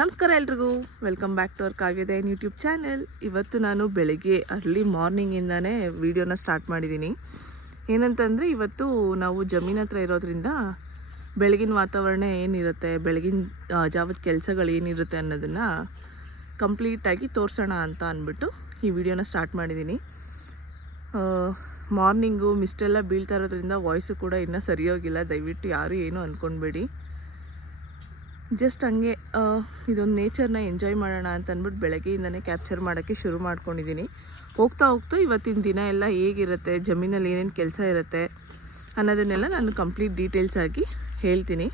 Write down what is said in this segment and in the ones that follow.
ನಮಸ್ಕಾರ ಎಲ್ರಿಗೂ, welcome back to our Kavyodayan YouTube channel. ಇವತ್ತು ನಾನು ಬೆಳಗ್ಗೆ ಅರ್ಲಿ ಮಾರ್ನಿಂಗಿಂದನೇ ವೀಡಿಯೋನ ಸ್ಟಾರ್ಟ್ ಮಾಡಿದ್ದೀನಿ. ಏನಂತಂದರೆ ಇವತ್ತು ನಾವು ಜಮೀನ್ ಹತ್ರ ಇರೋದ್ರಿಂದ ಬೆಳಗಿನ ವಾತಾವರಣ ಏನಿರುತ್ತೆ, ಬೆಳಗಿನ ಜಾವದ ಕೆಲಸಗಳು ಏನಿರುತ್ತೆ ಅನ್ನೋದನ್ನು ಕಂಪ್ಲೀಟಾಗಿ ತೋರಿಸೋಣ ಅಂತ ಅಂದ್ಬಿಟ್ಟು ಈ ವಿಡಿಯೋನ ಸ್ಟಾರ್ಟ್ ಮಾಡಿದ್ದೀನಿ. ಮಾರ್ನಿಂಗು ಮಿಸ್ಟೆಲ್ಲ ಬೀಳ್ತಾ ಇರೋದ್ರಿಂದ ವಾಯ್ಸು ಕೂಡ ಇನ್ನೂ ಸರಿಯೋಗಿಲ್ಲ, ದಯವಿಟ್ಟು ಯಾರು ಏನೂ ಅಂದ್ಕೊಳ್ಬೇಡಿ. ಜಸ್ಟ್ ಹಂಗೆ ಇದೊಂದು ನೇಚರ್ನ ಎಂಜಾಯ್ ಮಾಡೋಣ ಅಂತ ಅಂದ್ಬಿಟ್ಟು ಬೆಳಗ್ಗೆಯಿಂದನೇ ಕ್ಯಾಪ್ಚರ್ ಮಾಡೋಕ್ಕೆ ಶುರು ಮಾಡ್ಕೊಂಡಿದ್ದೀನಿ. ಹೋಗ್ತಾ ಇವತ್ತಿನ ದಿನ ಎಲ್ಲ ಹೇಗಿರುತ್ತೆ, ಜಮೀನಲ್ಲಿ ಏನೇನು ಕೆಲಸ ಇರುತ್ತೆ ಅನ್ನೋದನ್ನೆಲ್ಲ ನಾನು ಕಂಪ್ಲೀಟ್ ಡೀಟೇಲ್ಸ್ ಆಗಿ ಹೇಳ್ತೀನಿ.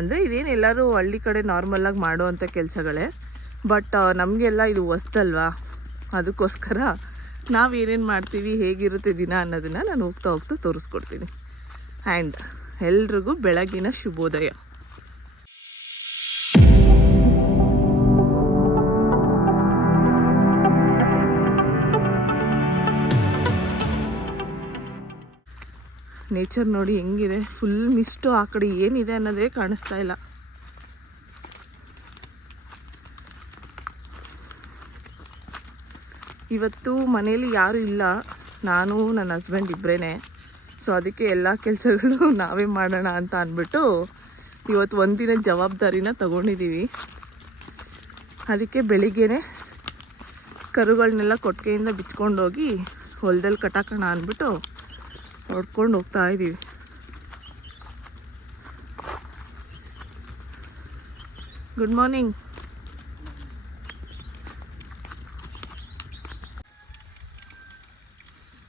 ಅಂದರೆ ಇದೇನು ಎಲ್ಲರೂ ಹಳ್ಳಿ ಕಡೆ ನಾರ್ಮಲಾಗಿ ಮಾಡೋವಂಥ ಕೆಲಸಗಳೇ, ಬಟ್ ನಮಗೆಲ್ಲ ಇದು ಹೊಸ್ತಲ್ವಾ, ಅದಕ್ಕೋಸ್ಕರ ನಾವು ಏನೇನು ಮಾಡ್ತೀವಿ, ಹೇಗಿರುತ್ತೆ ದಿನ ಅನ್ನೋದನ್ನು ನಾನು ಹೋಗ್ತಾ ತೋರಿಸ್ಕೊಡ್ತೀನಿ. ಆ್ಯಂಡ್ ಎಲ್ರಿಗೂ ಬೆಳಗಿನ ಶುಭೋದಯ. ನೇಚರ್ ನೋಡಿ ಹೆಂಗಿದೆ, ಫುಲ್ ಮಿಸ್ಟು. ಆ ಕಡೆ ಏನಿದೆ ಅನ್ನೋದೇ ಕಾಣಿಸ್ತಾ ಇಲ್ಲ. ಇವತ್ತು ಮನೇಲಿ ಯಾರೂ ಇಲ್ಲ, ನಾನು ನನ್ನ ಹಸ್ಬೆಂಡ್ ಇಬ್ಬರೇ. ಸೊ ಅದಕ್ಕೆ ಎಲ್ಲ ಕೆಲಸಗಳು ನಾವೇ ಮಾಡೋಣ ಅಂತ ಅಂದ್ಬಿಟ್ಟು ಇವತ್ತು ಒಂದಿನ ಜವಾಬ್ದಾರಿನ ತಗೊಂಡಿದ್ದೀವಿ. ಅದಕ್ಕೆ ಬೆಳಿಗ್ಗೆನೇ ಕರುಗಳನ್ನೆಲ್ಲ ಕೊಟ್ಟಿಗೆಯಿಂದ ಬಿಚ್ಕೊಂಡೋಗಿ ಹೊಲದಲ್ಲಿ ಕಟ್ಟಾಕೋಣ ಅಂದ್ಬಿಟ್ಟು ಹೊಡ್ಕೊಂಡು ಹೋಗ್ತಾ ಇದ್ದೀವಿ. Good morning.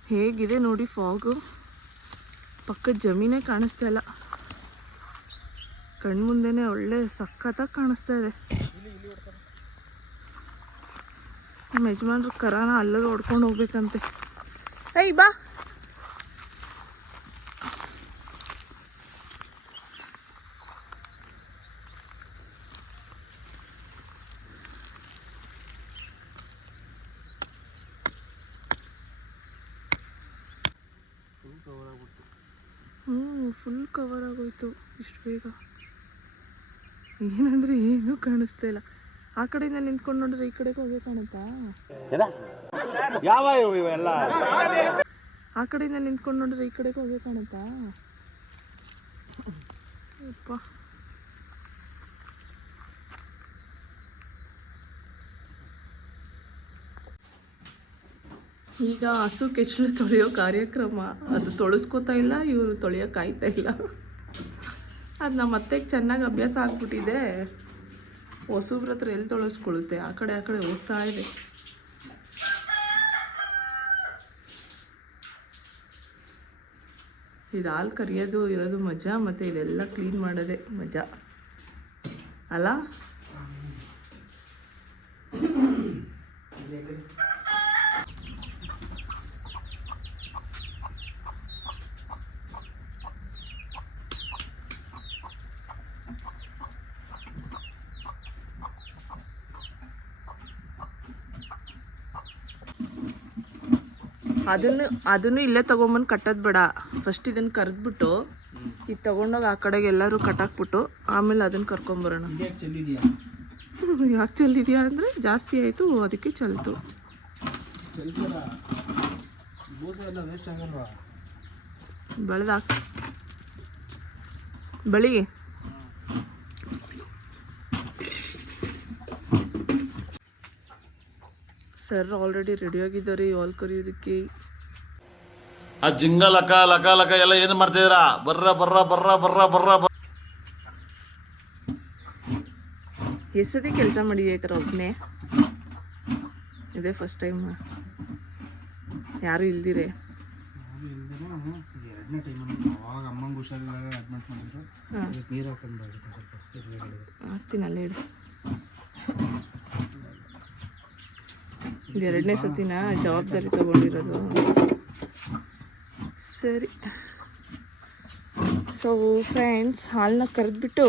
ಹೇಗಿದೆ ನೋಡಿ ಫಾಗು, ಪಕ್ಕದ ಜಮೀನೇ ಕಾಣಿಸ್ತಾ ಇಲ್ಲ, ಕಣ್ಮುಂದೆನೇ ಒಳ್ಳೆ ಸಖತ್ತಾಗಿ ಕಾಣಿಸ್ತಾ ಇದೆ. ನಮ್ಮ ಯಜಮಾನ್ರು ಕರಾನ ಅಲ್ಲಿಗೆ ಹೊಡ್ಕೊಂಡು ಹೋಗ್ಬೇಕಂತೆ. ಏಯ್ ಬಾ. ಫುಲ್ ಕವರ್ ಆಗೋಯ್ತು ಇಷ್ಟು ಬೇಗ. ಏನಂದ್ರೆ ಏನೂ ಕಾಣಿಸ್ತಾ ಇಲ್ಲ. ಆ ಕಡೆಯಿಂದ ನಿಂತ್ಕೊಂಡು ನೋಡಿದ್ರೆ ಈ ಕಡೆಗೆ ಹೋಗೇ ಕಾಣುತ್ತಾ? ಆ ಕಡೆಯಿಂದ ನಿಂತ್ಕೊಂಡು ನೋಡಿದ್ರೆ ಈ ಕಡೆಗೆ ಹೋಗೇ ಕಾಣುತ್ತಾ? ಅಪ್ಪ, ಈಗ ಹಸು ಕೆಚ್ಚಲು ತೊಳೆಯೋ ಕಾರ್ಯಕ್ರಮ, ಅದು ತೊಳಸ್ಕೋತಾ ಇಲ್ಲ, ಇವರು ತೊಳೆಯೋಕ್ಕಾಯ್ತಾ ಇಲ್ಲ. ಅದು ನಮ್ಮ ಅತ್ತೆಗೆ ಚೆನ್ನಾಗಿ ಅಭ್ಯಾಸ ಆಗ್ಬಿಟ್ಟಿದೆ. ಹೊಸಬ್ರ ಹತ್ರ ಎಲ್ಲಿ ತೊಳಸ್ಕೊಳ್ಳುತ್ತೆ, ಆ ಕಡೆ ಹೋಗ್ತಾ ಇದೆ. ಇದು ಹಾಲು ಕರಿಯೋದು ಇರೋದು ಮಜಾ, ಮತ್ತು ಇದೆಲ್ಲ ಕ್ಲೀನ್ ಮಾಡೋದೇ ಮಜಾ ಅಲ್ಲ? ಅದನ್ನು ಇಲ್ಲೇ ತೊಗೊಂಬಂದು ಕಟ್ಟೋದು ಬೇಡ. ಫಸ್ಟ್ ಇದನ್ನು ಕರೆದ್ಬಿಟ್ಟು ಇದು ತೊಗೊಂಡೋಗಿ ಆ ಕಡೆಗೆ ಎಲ್ಲರೂ ಕಟ್ಟಾಕ್ಬಿಟ್ಟು ಆಮೇಲೆ ಅದನ್ನು ಕರ್ಕೊಂಬರೋಣ. ಯಾಕೆ ಚೆಲ್ಲಿದೆಯಾ ಅಂದರೆ ಜಾಸ್ತಿ ಆಯಿತು, ಅದಕ್ಕೆ ಚೆಲ್ತು. ಬೆಳೆದಾಕ ಬೆಳಿಗ್ಗೆ ಸರ್ ಆಲ್ರೆಡಿ ರೆಡಿಯಾಗಿದ್ದಾರೆ ಹಾಲು ಕರಿಯೋದಕ್ಕೆ. ಆ ಜಿಂಗ ಲಕ ಲಕ ಲಕ ಎಲ್ಲ ಏನು ಮಾಡ್ತಿದ್ದೀರಾ? ಬರ್ರ ಬರ್ರ ಬರ್ರ ಬರ್ರ ಬರ್ರ ಬರ್ರ. ಎಷ್ಟೊತ್ತಿ ಕೆಲಸ ಮಾಡಿದೆ ಈ ಥರ ಒಬ್ಬನೇ? ಇದೇ ಫಸ್ಟ್ ಟೈಮ್, ಯಾರು ಇಲ್ದಿರೆ. ಹಾಕ್ತೀನಿ ಅಲ್ಲೇ ಇಡು. ಇದು ಎರಡನೇ ಸತಿನ ಜವಾಬ್ದಾರಿ ತಗೊಂಡಿರೋದು. ಸರಿ, ಸೊ ಫ್ರೆಂಡ್ಸ್, ಹಾಲನ್ನ ಕರೆದ್ಬಿಟ್ಟು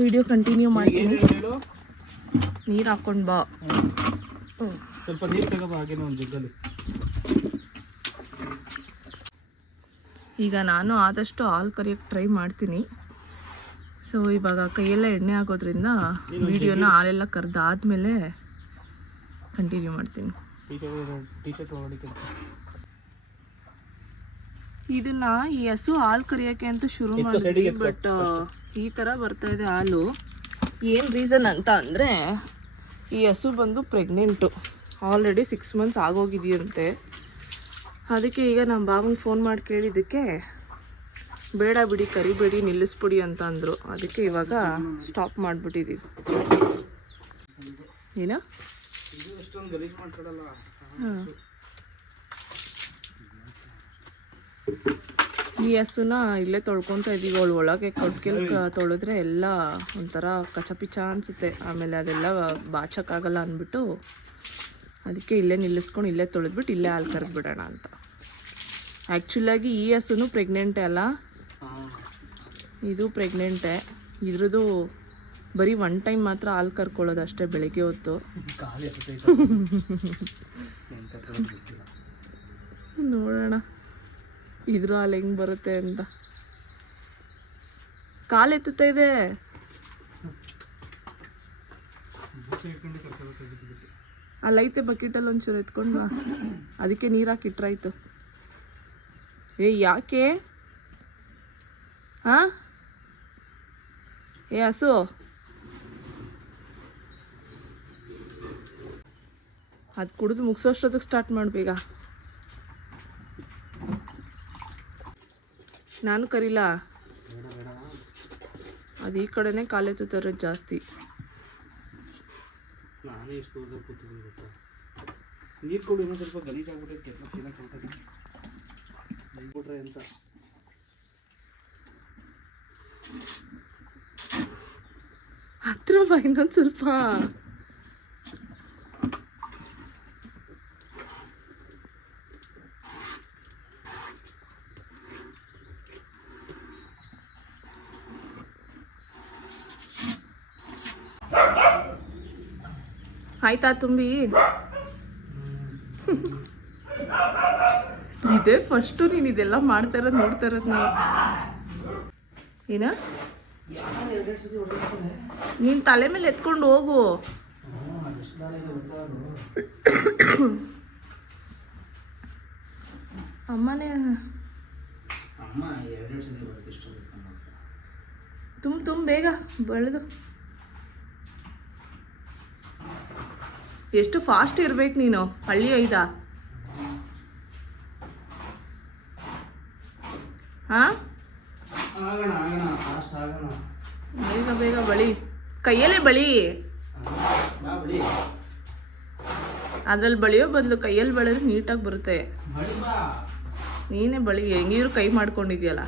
ವಿಡಿಯೋ ಕಂಟಿನ್ಯೂ ಮಾಡ್ತೀನಿ. ನೀರು ಹಾಕ್ಕೊಂಡು ಬಾ. ಸ್ವಲ್ಪ ನೀರು ತಗೋಬಾ, ಹಾಗೆ ಒಂದು ಜಗ್ಗಲ್ಲಿ. ಈಗ ನಾನು ಆದಷ್ಟು ಹಾಲು ಕರಿಯೋಕ್ಕೆ ಟ್ರೈ ಮಾಡ್ತೀನಿ. ಸೊ ಇವಾಗ ಕೈಯೆಲ್ಲ ಎಣ್ಣೆ ಹಾಕೋದ್ರಿಂದ ವಿಡಿಯೋನ ಹಾಲೆಲ್ಲ ಕರೆದಾದ್ಮೇಲೆ ಕಂಟಿನ್ಯೂ ಮಾಡ್ತೀನಿ. ಟೀ ಶರ್ಟ್ ಹೊಡಿಕೆ ಇದನ್ನ ಈ ಹಸು ಹಾಲು ಕರಿಯೋಕ್ಕೆ ಅಂತ ಶುರು ಮಾಡಿದ್ವಿ, ಬಟ್ ಈ ಥರ ಬರ್ತಾ ಇದೆ ಹಾಲು. ಏನು ರೀಸನ್ ಅಂತ ಅಂದರೆ ಈ ಹಸು ಬಂದು ಪ್ರೆಗ್ನೆಂಟು, ಆಲ್ರೆಡಿ 6 months ಆಗೋಗಿದೆಯಂತೆ. ಅದಕ್ಕೆ ಈಗ ನಮ್ಮ ಬಾಬಂಗೆ ಫೋನ್ ಮಾಡಿ ಕೇಳಿದ್ದಕ್ಕೆ ಬೇಡ ಬಿಡಿ ಕರಿಬೇಡಿ ನಿಲ್ಲಿಸ್ಬಿಡಿ ಅಂತ ಅಂದರು. ಅದಕ್ಕೆ ಇವಾಗ ಸ್ಟಾಪ್ ಮಾಡಿಬಿಟ್ಟಿದ್ದೀವಿ. ಏನೋ ಅಷ್ಟೊಂದು ಗಲೀಜು ಮಾಡ್ಕೊಡಲ್ಲ. ಈ ಹಸುನ ಇಲ್ಲೇ ತೊಳ್ಕೊತಾ ಇದ್ದೀವಿ. ಅವಳು ಒಳಗೆ ಕೊಟ್ಟಿಗೆಲ್ ತೊಳೆದ್ರೆ ಎಲ್ಲ ಒಂಥರ ಕಚಪಿಚ ಅನಿಸುತ್ತೆ, ಆಮೇಲೆ ಅದೆಲ್ಲ ಬಾಚಕ್ಕಾಗಲ್ಲ ಅಂದ್ಬಿಟ್ಟು ಅದಕ್ಕೆ ಇಲ್ಲೇ ನಿಲ್ಲಿಸ್ಕೊಂಡು ಇಲ್ಲೇ ತೊಳೆದ್ಬಿಟ್ಟು ಇಲ್ಲೇ ಹಾಲು ಕರೆದ್ಬಿಡೋಣ ಅಂತ. ಆ್ಯಕ್ಚುಲಾಗಿ ಈ ಹಸುನು ಪ್ರೆಗ್ನೆಂಟೇ ಅಲ್ಲ, ಇದು ಪ್ರೆಗ್ನೆಂಟೇ. ಇದ್ರದ್ದು ಬರೀ 1 time ಮಾತ್ರ ಹಾಲು ಕರ್ಕೊಳ್ಳೋದು ಅಷ್ಟೇ, ಬೆಳಗ್ಗೆ ಹೊತ್ತು. ನೋಡೋಣ ಇದ್ರ ಹಾಲು ಹೆಂಗೆ ಬರುತ್ತೆ ಅಂತ. ಕಾಲು ಎತ್ತುತ್ತಾ ಇದೆ. ಅಲ್ಲೈತೆ ಬಕೆಟಲ್ಲಿ ಒಂಚೂರು ಎತ್ಕೊಂಡು ಬಾ, ಅದಕ್ಕೆ ನೀರು ಹಾಕಿಟ್ರಾಯ್ತು. ಯಾಕೆ ಹಾಂ ಹಸು ಅದು ಕುಡಿದು ಮುಗಿಸೋಷ್ಟೊತ್ತಿಗೆ ಸ್ಟಾರ್ಟ್ ಮಾಡಬೇಗ. ನಾನು ಕರೀಲ, ಅದು ಈ ಕಡೆನೇ ಕಾಲೆತ್ತುತ್ತಾರೆ ಜಾಸ್ತಿ. ನಾನೇ ಎಷ್ಟು ಕೂತಿದ್ದೀನಿ ಗೊತ್ತಾ. ನೀರು ಕೊಡು, ಇನ್ನೂ ಸ್ವಲ್ಪ ಗಲೀಜ್ ಆಗ್ಬಿಟ್ಟೈತೆ. ಕೊಟ್ರೆ ಅಂತ ಹತ್ರ ಬಾ ಇನ್ನೊಂದು ಸ್ವಲ್ಪ. ಆಯ್ತಾ ತುಂಬಿ? ಇದೇ ಫಸ್ಟು ನೀನು ಇದೆಲ್ಲ ಮಾಡ್ತಾ ಇರೋದು ನೋಡ್ತಾ ಇರೋದು ನಾವು. ಏನ ನೀನು ತಲೆ ಮೇಲೆ ಎತ್ಕೊಂಡು ಹೋಗು. ಅಮ್ಮನೇ ತುಂಬ ಬೇಗ ಬೆಳೆದು. ಎಷ್ಟು ಫಾಸ್ಟ್ ಇರ್ಬೇಕು ನೀನು, ಹಳ್ಳಿ ಐದಾ? ಹಾಂ ಬೇಗ ಬೇಗ ಬಳಿ, ಕೈಯಲ್ಲೇ ಬಳಿ. ಅದ್ರಲ್ಲಿ ಬಳಿಯೋ ಬದಲು ಕೈಯಲ್ಲಿ ಬೆಳೆದ್ರೆ ನೀಟಾಗಿ ಬರುತ್ತೆ. ನೀನೇ ಬಳಿ, ಹೆಂಗಿದ್ರು ಕೈ ಮಾಡ್ಕೊಂಡಿದ್ಯಲ್ಲ.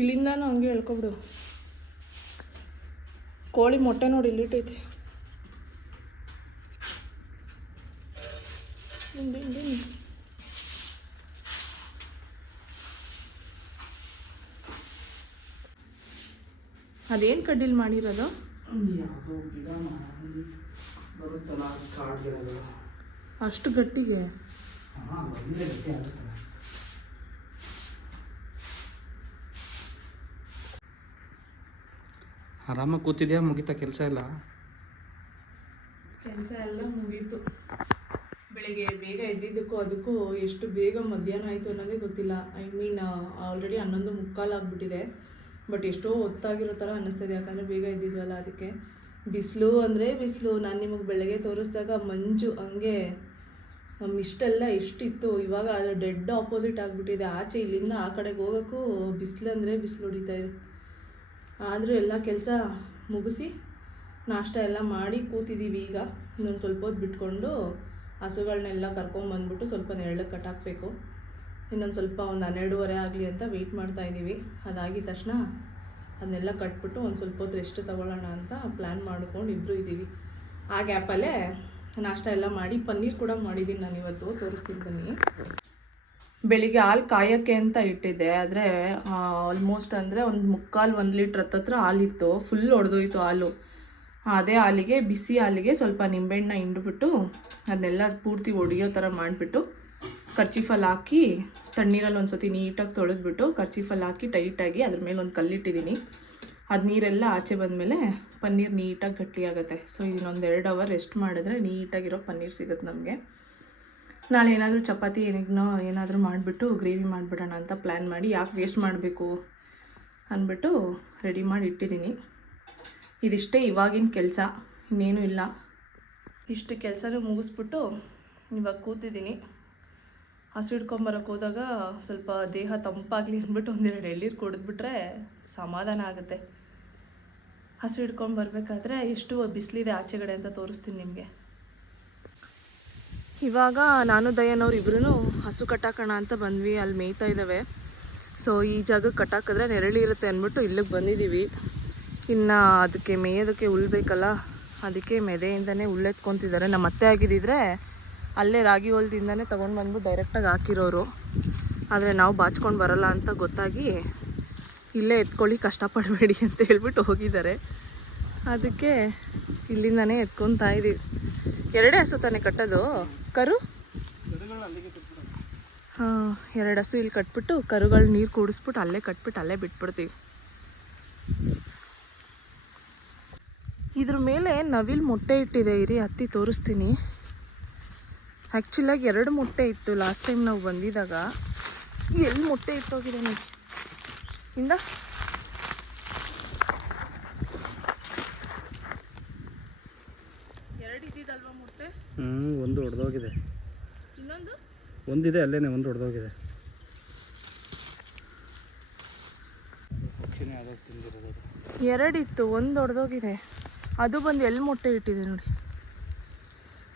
ಇಲ್ಲಿಂದಾನು ಹಂಗೆ ಹೇಳ್ಕೊಬಿಡು. ಕೋಳಿ ಮೊಟ್ಟೆ ನೋಡಿ ಇಲ್ಲಿಟ್ಟೈತಿ. ಅದೇನು ಕಡ್ಡಿಲ್ ಮಾಡಿರೋದು? ಯಾವುದೋ ಗಿಡ ಬರುತ್ತಲ್ಲ ಕಾಡ್ಗಿಡಗಳು, ಅಷ್ಟು ಗಟ್ಟಿಗೆ. ಒಂದೇ ಗಟ್ಟಿ ಆಗುತ್ತೆ. ಆರಾಮಾಗಿ ಕೂತಿದ್ಯಾ? ಮುಗಿತಾ ಕೆಲಸ ಎಲ್ಲ? ಕೆಲಸ ಎಲ್ಲ ಮುಗೀತು. ಬೆಳಿಗ್ಗೆ ಬೇಗ ಎದ್ದಿದ್ದಕ್ಕೂ ಅದಕ್ಕೂ ಎಷ್ಟು ಬೇಗ ಮಧ್ಯಾಹ್ನ ಆಯಿತು ಅನ್ನೋದೇ ಗೊತ್ತಿಲ್ಲ. ಆಲ್ರೆಡಿ 11:45 ಆಗಿಬಿಟ್ಟಿದೆ. ಬಟ್ ಎಷ್ಟೋ ಹೊತ್ತಾಗಿರೋ ಥರ ಅನ್ನಿಸ್ತದೆ, ಯಾಕಂದರೆ ಬೇಗ ಎದ್ದಿದ್ವಲ್ಲ ಅದಕ್ಕೆ. ಬಿಸಿಲು ಅಂದರೆ ಬಿಸಿಲು. ನಾನು ನಿಮಗೆ ಬೆಳಗ್ಗೆ ತೋರಿಸಿದಾಗ ಮಂಜು ಹಂಗೆ ಮಿಸ್ಟೆಲ್ಲ ಎಷ್ಟಿತ್ತು, ಇವಾಗ ಅದು ಡೆಡ್ ಆಪೋಸಿಟ್ ಆಗಿಬಿಟ್ಟಿದೆ. ಆಚೆ ಇಲ್ಲಿಂದ ಆ ಕಡೆಗೆ ಹೋಗೋಕ್ಕೂ ಬಿಸಿಲು ಅಂದರೆ ಬಿಸಿಲು ಹೊಡಿತಾ ಇದೆ. ಆದರೂ ಎಲ್ಲ ಕೆಲಸ ಮುಗಿಸಿ ನಾಷ್ಟ ಎಲ್ಲ ಮಾಡಿ ಕೂತಿದ್ದೀವಿ. ಈಗ ಇನ್ನೊಂದು ಸ್ವಲ್ಪ ಹೊತ್ತು ಬಿಟ್ಕೊಂಡು ಹಸುಗಳನ್ನೆಲ್ಲ ಕರ್ಕೊಂಬಂದ್ಬಿಟ್ಟು ಸ್ವಲ್ಪ ನೆರಳಕ್ಕೆ ಕಟ್ಟಾಕಬೇಕು. ಇನ್ನೊಂದು ಸ್ವಲ್ಪ ಒಂದು 12:15 ಆಗಲಿ ಅಂತ ವೆಯ್ಟ್ ಮಾಡ್ತಾಯಿದ್ದೀವಿ. ಅದಾಗಿದ ತಕ್ಷಣ ಅದನ್ನೆಲ್ಲ ಕಟ್ಬಿಟ್ಟು ಒಂದು ಸ್ವಲ್ಪ ಹೊತ್ತು ರೆಸ್ಟ್ ತೊಗೊಳ್ಳೋಣ ಅಂತ ಪ್ಲ್ಯಾನ್ ಮಾಡ್ಕೊಂಡು ಇಬ್ಬರು ಇದ್ದೀವಿ. ಆ ಗ್ಯಾಪಲ್ಲೇ ನಾಷ್ಟ ಎಲ್ಲ ಮಾಡಿ ಪನ್ನೀರ್ ಕೂಡ ಮಾಡಿದ್ದೀನಿ ನಾನು ಇವತ್ತು, ತೋರಿಸ್ತೀನಿ ಬನ್ನಿ. ಬೆಳಿಗ್ಗೆ ಹಾಲು ಕಾಯೋಕ್ಕೆ ಅಂತ ಇಟ್ಟಿದ್ದೆ, ಆದರೆ ಆಲ್ಮೋಸ್ಟ್ ಅಂದರೆ ಒಂದು 1 ಲೀಟ್ರ್ ಹತ್ತತ್ರ ಹಾಲಿತ್ತು. ಫುಲ್ ಒಡೆದೋಯ್ತು ಹಾಲು. ಅದೇ ಹಾಲಿಗೆ, ಬಿಸಿ ಹಾಲಿಗೆ ಸ್ವಲ್ಪ ನಿಂಬೆಹಣ್ಣ ಹಿಂಡ್ಬಿಟ್ಟು ಅದನ್ನೆಲ್ಲ ಪೂರ್ತಿ ಒಡೆಯೋ ಥರ ಮಾಡಿಬಿಟ್ಟು ಕರ್ಚೀಫಲ್ಲಿ ಹಾಕಿ ತಣ್ಣೀರಲ್ಲಿ ಒಂದು ಸತಿ ನೀಟಾಗಿ ತೊಳೆದ್ಬಿಟ್ಟು ಕರ್ಚೀಫಲ್ಲಿ ಹಾಕಿ ಟೈಟಾಗಿ ಅದ್ರ ಮೇಲೆ ಒಂದು ಕಲ್ಲಿಟ್ಟಿದ್ದೀನಿ. ಅದು ನೀರೆಲ್ಲ ಆಚೆ ಬಂದಮೇಲೆ ಪನ್ನೀರ್ ನೀಟಾಗಿ ಗಟ್ಟಿಯಾಗುತ್ತೆ. ಸೊ ಇದನ್ನೊಂದು 2 ಅವರ್ ರೆಸ್ಟ್ ಮಾಡಿದ್ರೆ ನೀಟಾಗಿರೋ ಪನ್ನೀರ್ ಸಿಗುತ್ತೆ ನಮಗೆ. ನಾಳೆ ಏನಾದರೂ ಚಪಾತಿ ಏನಾದರೂ ಮಾಡಿಬಿಟ್ಟು ಗ್ರೇವಿ ಮಾಡಿಬಿಡೋಣ ಅಂತ ಪ್ಲ್ಯಾನ್ ಮಾಡಿ, ಯಾಕೆ ವೇಸ್ಟ್ ಮಾಡಬೇಕು ಅಂದ್ಬಿಟ್ಟು ರೆಡಿ ಮಾಡಿ ಇಟ್ಟಿದ್ದೀನಿ. ಇದಿಷ್ಟೇ ಇವಾಗಿನ ಕೆಲಸ, ಇನ್ನೇನು ಇಲ್ಲ. ಇಷ್ಟು ಕೆಲಸನೂ ಮುಗಿಸ್ಬಿಟ್ಟು ಇವಾಗ ಕೂತಿದ್ದೀನಿ. ಹಸು ಹಿಡ್ಕೊಂಬರೋಕ್ಕೆ ಹೋದಾಗ ಸ್ವಲ್ಪ ದೇಹ ತಂಪಾಗಲಿ ಅಂದ್ಬಿಟ್ಟು 1-2 ಎಳ್ನೀರು ಕುಡಿದ್ಬಿಟ್ರೆ ಸಮಾಧಾನ ಆಗುತ್ತೆ. ಹಸು ಹಿಡ್ಕೊಂಬರ್ಬೇಕಾದ್ರೆ ಎಷ್ಟು ಬಿಸಿಲಿದೆ ಆಚೆಗಡೆ ಅಂತ ತೋರಿಸ್ತೀನಿ ನಿಮಗೆ. ಇವಾಗ ನಾನು ದಯಾನವ್ರು ಇಬ್ಬರೂ ಹಸು ಕಟ್ಟಾಕೋಣ ಅಂತ ಬಂದ್ವಿ. ಅಲ್ಲಿ ಮೇಯ್ತಾ ಇದ್ದಾವೆ. ಸೊ ಈ ಜಾಗಕ್ಕೆ ಕಟ್ಟಾಕಿದ್ರೆ ನೆರಳಿರುತ್ತೆ ಅಂದ್ಬಿಟ್ಟು ಇಲ್ಲಿಗೆ ಬಂದಿದ್ದೀವಿ. ಇನ್ನು ಅದಕ್ಕೆ ಮೇಯೋದಕ್ಕೆ ಹುಲ್ಲು ಬೇಕಲ್ಲ, ಅದಕ್ಕೆ ಮೆದೆಯಿಂದನೇ ಹುಲ್ಲೆತ್ಕೊತಿದ್ದಾರೆ. ನಮ್ಮ ಅತ್ತೆ ಆಗಿದ್ದಿದ್ರೆ ಅಲ್ಲೇ ರಾಗಿ ಹೊಲದಿಂದನೇ ತೊಗೊಂಡು ಬಂದು ಡೈರೆಕ್ಟಾಗಿ ಹಾಕಿರೋರು. ಆದರೆ ನಾವು ಬಾಚ್ಕೊಂಡು ಬರಲ್ಲ ಅಂತ ಗೊತ್ತಾಗಿ ಇಲ್ಲೇ ಎತ್ಕೊಳ್ಳಿ, ಕಷ್ಟಪಡಬೇಡಿ ಅಂತ ಹೇಳ್ಬಿಟ್ಟು ಹೋಗಿದ್ದಾರೆ. ಅದಕ್ಕೆ ಇಲ್ಲಿಂದನೇ ಎತ್ಕೊತಾ ಇದ್ದೀವಿ. 2 ಹಸು ತಾನೇ ಕಟ್ಟೋದು? ಕರು ಹಾಂ, 2 ಹಸು ಇಲ್ಲಿ ಕಟ್ಬಿಟ್ಟು ಕರುಗಳು ನೀರು ಕೂಡಿಸ್ಬಿಟ್ಟು ಅಲ್ಲೇ ಕಟ್ಬಿಟ್ಟು ಅಲ್ಲೇ ಬಿಟ್ಬಿಡ್ತೀವಿ. ಇದ್ರ ಮೇಲೆ ನವಿಲು ಮೊಟ್ಟೆ ಇಟ್ಟಿದೆ. ಇರಿ ಹತ್ತಿ ತೋರಿಸ್ತೀನಿ. ಆ್ಯಕ್ಚುಲಾಗಿ 2 ಮೊಟ್ಟೆ ಇತ್ತು ಲಾಸ್ಟ್ ಟೈಮ್ ನಾವು ಬಂದಿದ್ದಾಗ. ಎಲ್ಲಿ ಮೊಟ್ಟೆ ಇಟ್ಟೋಗಿದೆ ನೋಡಿ ಇಂದ. ಇದ್ದಿದ್ದಲ್ವಾ ಮೊಟ್ಟೆ? ಒಂದು ಹೊಡೆದೋಗಿದೆ, ಇನ್ನೊಂದು ಒಂದಿದೆ ಅಲ್ಲೇನೆ, ಒಂದು ಹೊಡೆದೋಗಿದೆ. ಪಕ್ಷಿನೇ ಆದಾಗ ತಿಂದಿರೋದು. 2 ಇತ್ತು, ಒಂದು ಹೊಡೆದೋಗಿದೆ. ಅದು ಬಂದು ಎಲ್ಲಿ ಮೊಟ್ಟೆ ಇಟ್ಟಿದೆ ನೋಡಿ.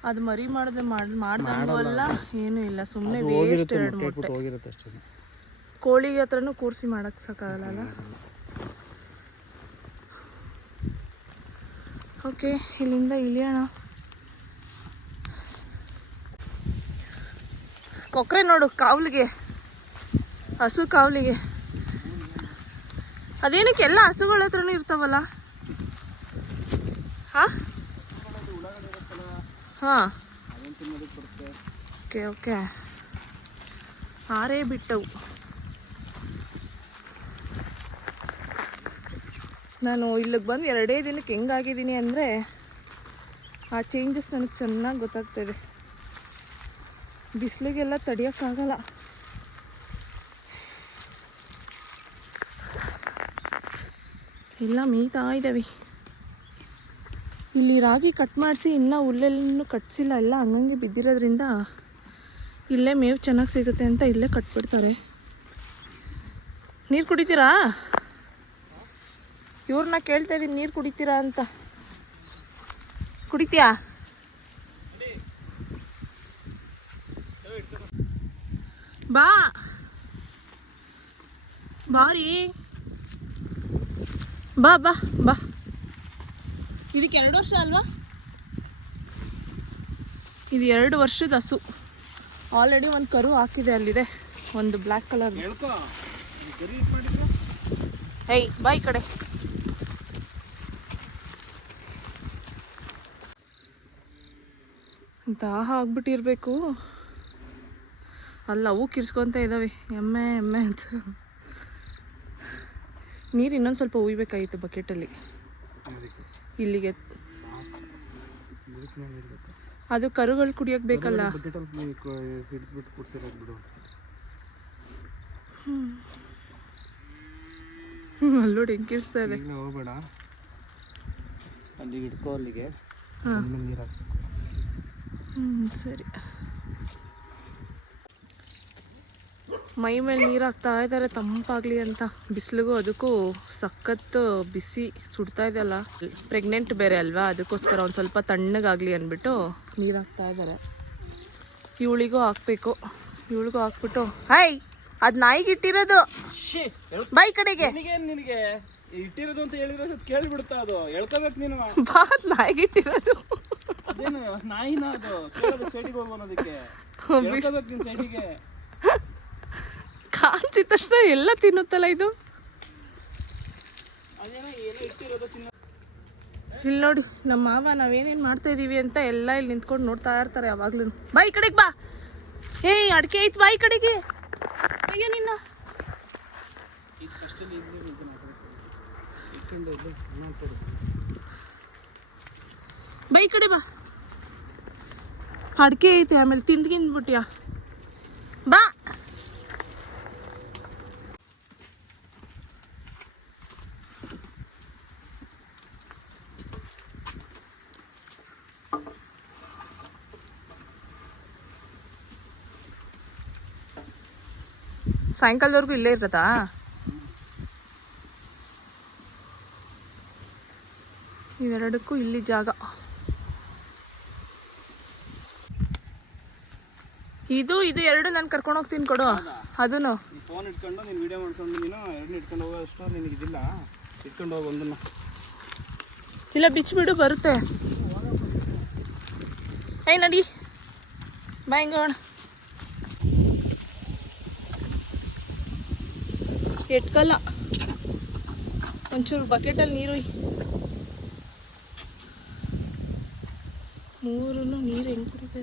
ಅದು ಮರಿ ಮಾಡ್ದಂಗೂ ಅಲ್ಲ, ಏನೂ ಇಲ್ಲ, ಸುಮ್ಮನೆ ವೇಸ್ಟ್. 2 ಮೊಟ್ಟೆ ಹೋಗಿರುತ್ತೆ ಅಷ್ಟೇ. ಕೋಳಿಗೆ ಹತ್ರನೂ ಕೂರಿಸಿ ಮಾಡೋಕ್ಕೆ ಸಾಕಾಗಲ್ಲ. ಓಕೆ, ಇಲ್ಲಿಂದ ಇಳಿಯೋಣ. ಕೊಕ್ಕರೆ ನೋಡು, ಕಾವಲಿಗೆ, ಹಸು ಕಾವಲಿಗೆ. ಅದೇನಕ್ಕೆ ಎಲ್ಲ ಹಸುಗಳ ಹತ್ರನೂ ಇರ್ತಾವಲ್ಲ? ಹಾಂ ಹಾಂ, ಓಕೆ ಓಕೆ, ಆರೇ ಬಿಟ್ಟವು. ನಾನು ಇಲ್ಲಿಗೆ ಬಂದು 2 ದಿನಕ್ಕೆ ಹೆಂಗಾಗಿದ್ದೀನಿ ಅಂದರೆ ಆ ಚೇಂಜಸ್ ನನಗೆ ಚೆನ್ನಾಗಿ ಗೊತ್ತಾಗ್ತಾಯಿದೆ. ಬಿಸಿಲಿಗೆಲ್ಲ ತಡಿಯೋಕ್ಕಾಗಲ್ಲ. ಎಲ್ಲ ಮೇಯ್ತಾ ಇದ್ದಾವೆ. ಇಲ್ಲಿ ರಾಗಿ ಕಟ್ ಮಾಡಿಸಿ ಇನ್ನೂ ಹುಲ್ಲೆಲ್ಲೂ ಕಟ್ಸಿಲ್ಲ, ಎಲ್ಲ ಹಂಗಂಗೆ ಬಿದ್ದಿರೋದ್ರಿಂದ ಇಲ್ಲೇ ಮೇವು ಚೆನ್ನಾಗಿ ಸಿಗುತ್ತೆ ಅಂತ ಇಲ್ಲೇ ಕಟ್ಬಿಡ್ತಾರೆ. ನೀರು ಕುಡಿತೀರಾ? ಇವ್ರನ್ನ ಕೇಳ್ತಾ ಇದ್ದೀನಿ, ನೀರು ಕುಡಿತೀರಾ ಅಂತ. ಕುಡಿತೀಯಾ? ಬಾ ಬಾರಿ, ಬಾ ಬಾ ಬಾ. ಇದಕ್ಕೆ 2 ವರ್ಷ ಅಲ್ವಾ? ಇದು 2 ವರ್ಷದ ಹಸು. ಆಲ್ರೆಡಿ ಒಂದು ಕರು ಹಾಕಿದೆ, ಅಲ್ಲಿದೆ ಒಂದು ಬ್ಲ್ಯಾಕ್ ಕಲರ್. ಹೇಯ್ ಬಾ ಈ ಕಡೆ. ದಾಹ ಆಗ್ಬಿಟ್ಟಿರ್ಬೇಕು. ಅಲ್ಲ, ಅವು ಕಿರ್ಸ್ಕೊತ ಇದ್ದಾವೆ ಎಮ್ಮೆ ಎಮ್ಮೆ ಅಂತ. ನೀರು ಇನ್ನೊಂದು ಸ್ವಲ್ಪ ಉಯ್ಬೇಕಾಗಿತ್ತು ಬಕೆಟಲ್ಲಿ. ಇಲ್ಲಿಗೆ ಅದು ಕರುಗಳು ಕುಡಿಯೋಕೆ ಬೇಕಲ್ಲ. ಅಲ್ಲೋಡಿ ಹೆಂಗೆ ಕಿರ್ಸ್ತಾ ಇದೆ. ಹೋಗ್ಬೇಡ, ಅಲ್ಲಿಗೆ ಇಟ್ಕೋ, ಅಲ್ಲಿಗೆ. ಸರಿ. ಮೈ ಮೇಲೆ ನೀರು ಹಾಕ್ತಾ ಇದ್ದಾರೆ ತಂಪಾಗಲಿ ಅಂತ. ಬಿಸಿಲಿಗೂ ಅದಕ್ಕೂ ಸಖತ್ತು ಬಿಸಿ ಸುಡ್ತಾ ಇದೆಯಲ್ಲ. ಪ್ರೆಗ್ನೆಂಟ್ ಬೇರೆ ಅಲ್ವಾ, ಅದಕ್ಕೋಸ್ಕರ ಒಂದು ಸ್ವಲ್ಪ ತಣ್ಣಗಾಗಲಿ ಅಂದ್ಬಿಟ್ಟು ನೀರು ಹಾಕ್ತಾ ಇದ್ದಾರೆ. ಇವಳಿಗೂ ಹಾಕ್ಬೇಕು. ಇವಳಿಗೂ ಹಾಕ್ಬಿಟ್ಟು, ಹಾಯ್ ಅದು ನಾಯಿಗೆ ಇಟ್ಟಿರೋದು. ಬೈ ಕಡೆಗೆ. ನಿನಗೆ ಇಟ್ಟಿರೋದು ಅಂತ ಹೇಳಿದ್ರೆ ಕೇಳಿಬಿಡ್ತಾ, ಅದು ಹೇಳ್ಕೋಬೇಕು ನೀನು. ಬಾ, ನಾಯಿಗೆ ಇಟ್ಟಿರೋದು. ಅದೇನು ನಾಯಿನ ಅದು ಕೇಳೋದಕ್ಕೆ ಸೈಡಿಗೆ ಹೋಗೋನೋದಕ್ಕೆ ಹೇಳ್ಕೋಬೇಕು ನೀನು ಸೈಡಿಗೆ. ಕಾಣಿಸಿದ ತಕ್ಷಣ ಎಲ್ಲ ತಿನ್ನುತ್ತಲ್ಲ ಇದು. ಇಲ್ಲಿ ನೋಡಿ ನಮ್ಮ ಮಾವ ನಾವೇನೇನು ಮಾಡ್ತಾ ಇದೀವಿ ಅಂತ ಎಲ್ಲ ಇಲ್ಲಿ ನಿಂತ್ಕೊಂಡು ನೋಡ್ತಾ ಇರ್ತಾರೆ ಯಾವಾಗ್ಲೂ. ಬಾ ಈ ಕಡೆಗೆ ಬಾ. ಏಯ್ ಅಡಿಕೆ ಐತ್ ಬಾಯಿ ಕಡೆಗೆ ಅಯ್ಯೋ ನಿನ್ನ ಇದು ಫಸ್ಟಲ್ಲಿ ಇಟ್ಕೊಂಡು ಬೈ ಕಡೆ ಬಾ ಅಡಿಕೆ ಐತೆ ಆಮೇಲೆ ತಿಂದ್ಗಿಂದ್ಬಿಟ್ಯಾ ಬಾ ಸಾಯಂಕಾಲದವರೆಗೂ ಇಲ್ಲೇ ಇರ್ತದಾ ಇವೆರಡಕ್ಕೂ ಇಲ್ಲಿ ಜಾಗ ಇದು ಎರಡು ನಾನು ಕರ್ಕೊಂಡು ಹೋಗ್ತೀನಿ ಕೊಡು ಅದನ್ನು ನೀನು ಫೋನ್ ಇಟ್ಕೊಂಡು ನೀನು ವೀಡಿಯೋ ಮಾಡ್ಕೊಂಡು ನೀನು ಎರಡನ್ನ ಇಟ್ಕೊಂಡು ಹೋಗೋಷ್ಟು ನಿನಗೆ ಇದಿಲ್ಲ ಇಟ್ಕೊಂಡು ಹೋಗಿ ಒಂದನ್ನು ಇಲ್ಲ ಬಿಚ್ಚಿಬಿಡು ಬರುತ್ತೆ ಏಯ್ ನಡಿ ಬಾಯಿಂಗೋಣ ಎಟ್ಕಲ್ಲ ಒಂಚೂರು ಬಕೆಟಲ್ಲಿ ನೀರು ಮೂರೂ ನೀರು ಹೆಂಗೆ ಕುಡಿತದೆ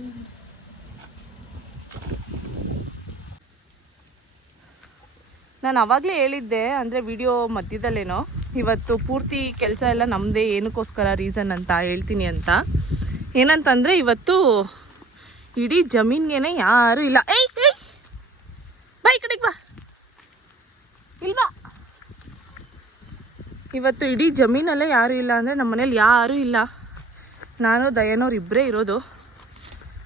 ನಾನು ಆವಾಗಲೇ ಹೇಳಿದ್ದೆ ಅಂದರೆ ವಿಡಿಯೋ ಮಧ್ಯದಲ್ಲೇನೋ ಇವತ್ತು ಪೂರ್ತಿ ಕೆಲಸ ಎಲ್ಲ ನಮ್ಮದೇ ಏನಕ್ಕೋಸ್ಕರ ರೀಸನ್ ಅಂತ ಹೇಳ್ತೀನಿ ಅಂತ ಏನಂತಂದರೆ ಇವತ್ತು ಇಡೀ ಜಮೀನಿಗೆ ಯಾರೂ ಇಲ್ಲ ಏಯ್ ಏಯ್ ಬಾ ಈ ಕಡೆಗೆ ಬಾ ಇಲ್ವಾ ಇವತ್ತು ಇಡೀ ಜಮೀನಲ್ಲೇ ಯಾರೂ ಇಲ್ಲ ಅಂದರೆ ನಮ್ಮ ಮನೇಲಿ ಯಾರೂ ಇಲ್ಲ ನಾನು ದಯಾನವ್ರು ಇಬ್ಬರೇ ಇರೋದು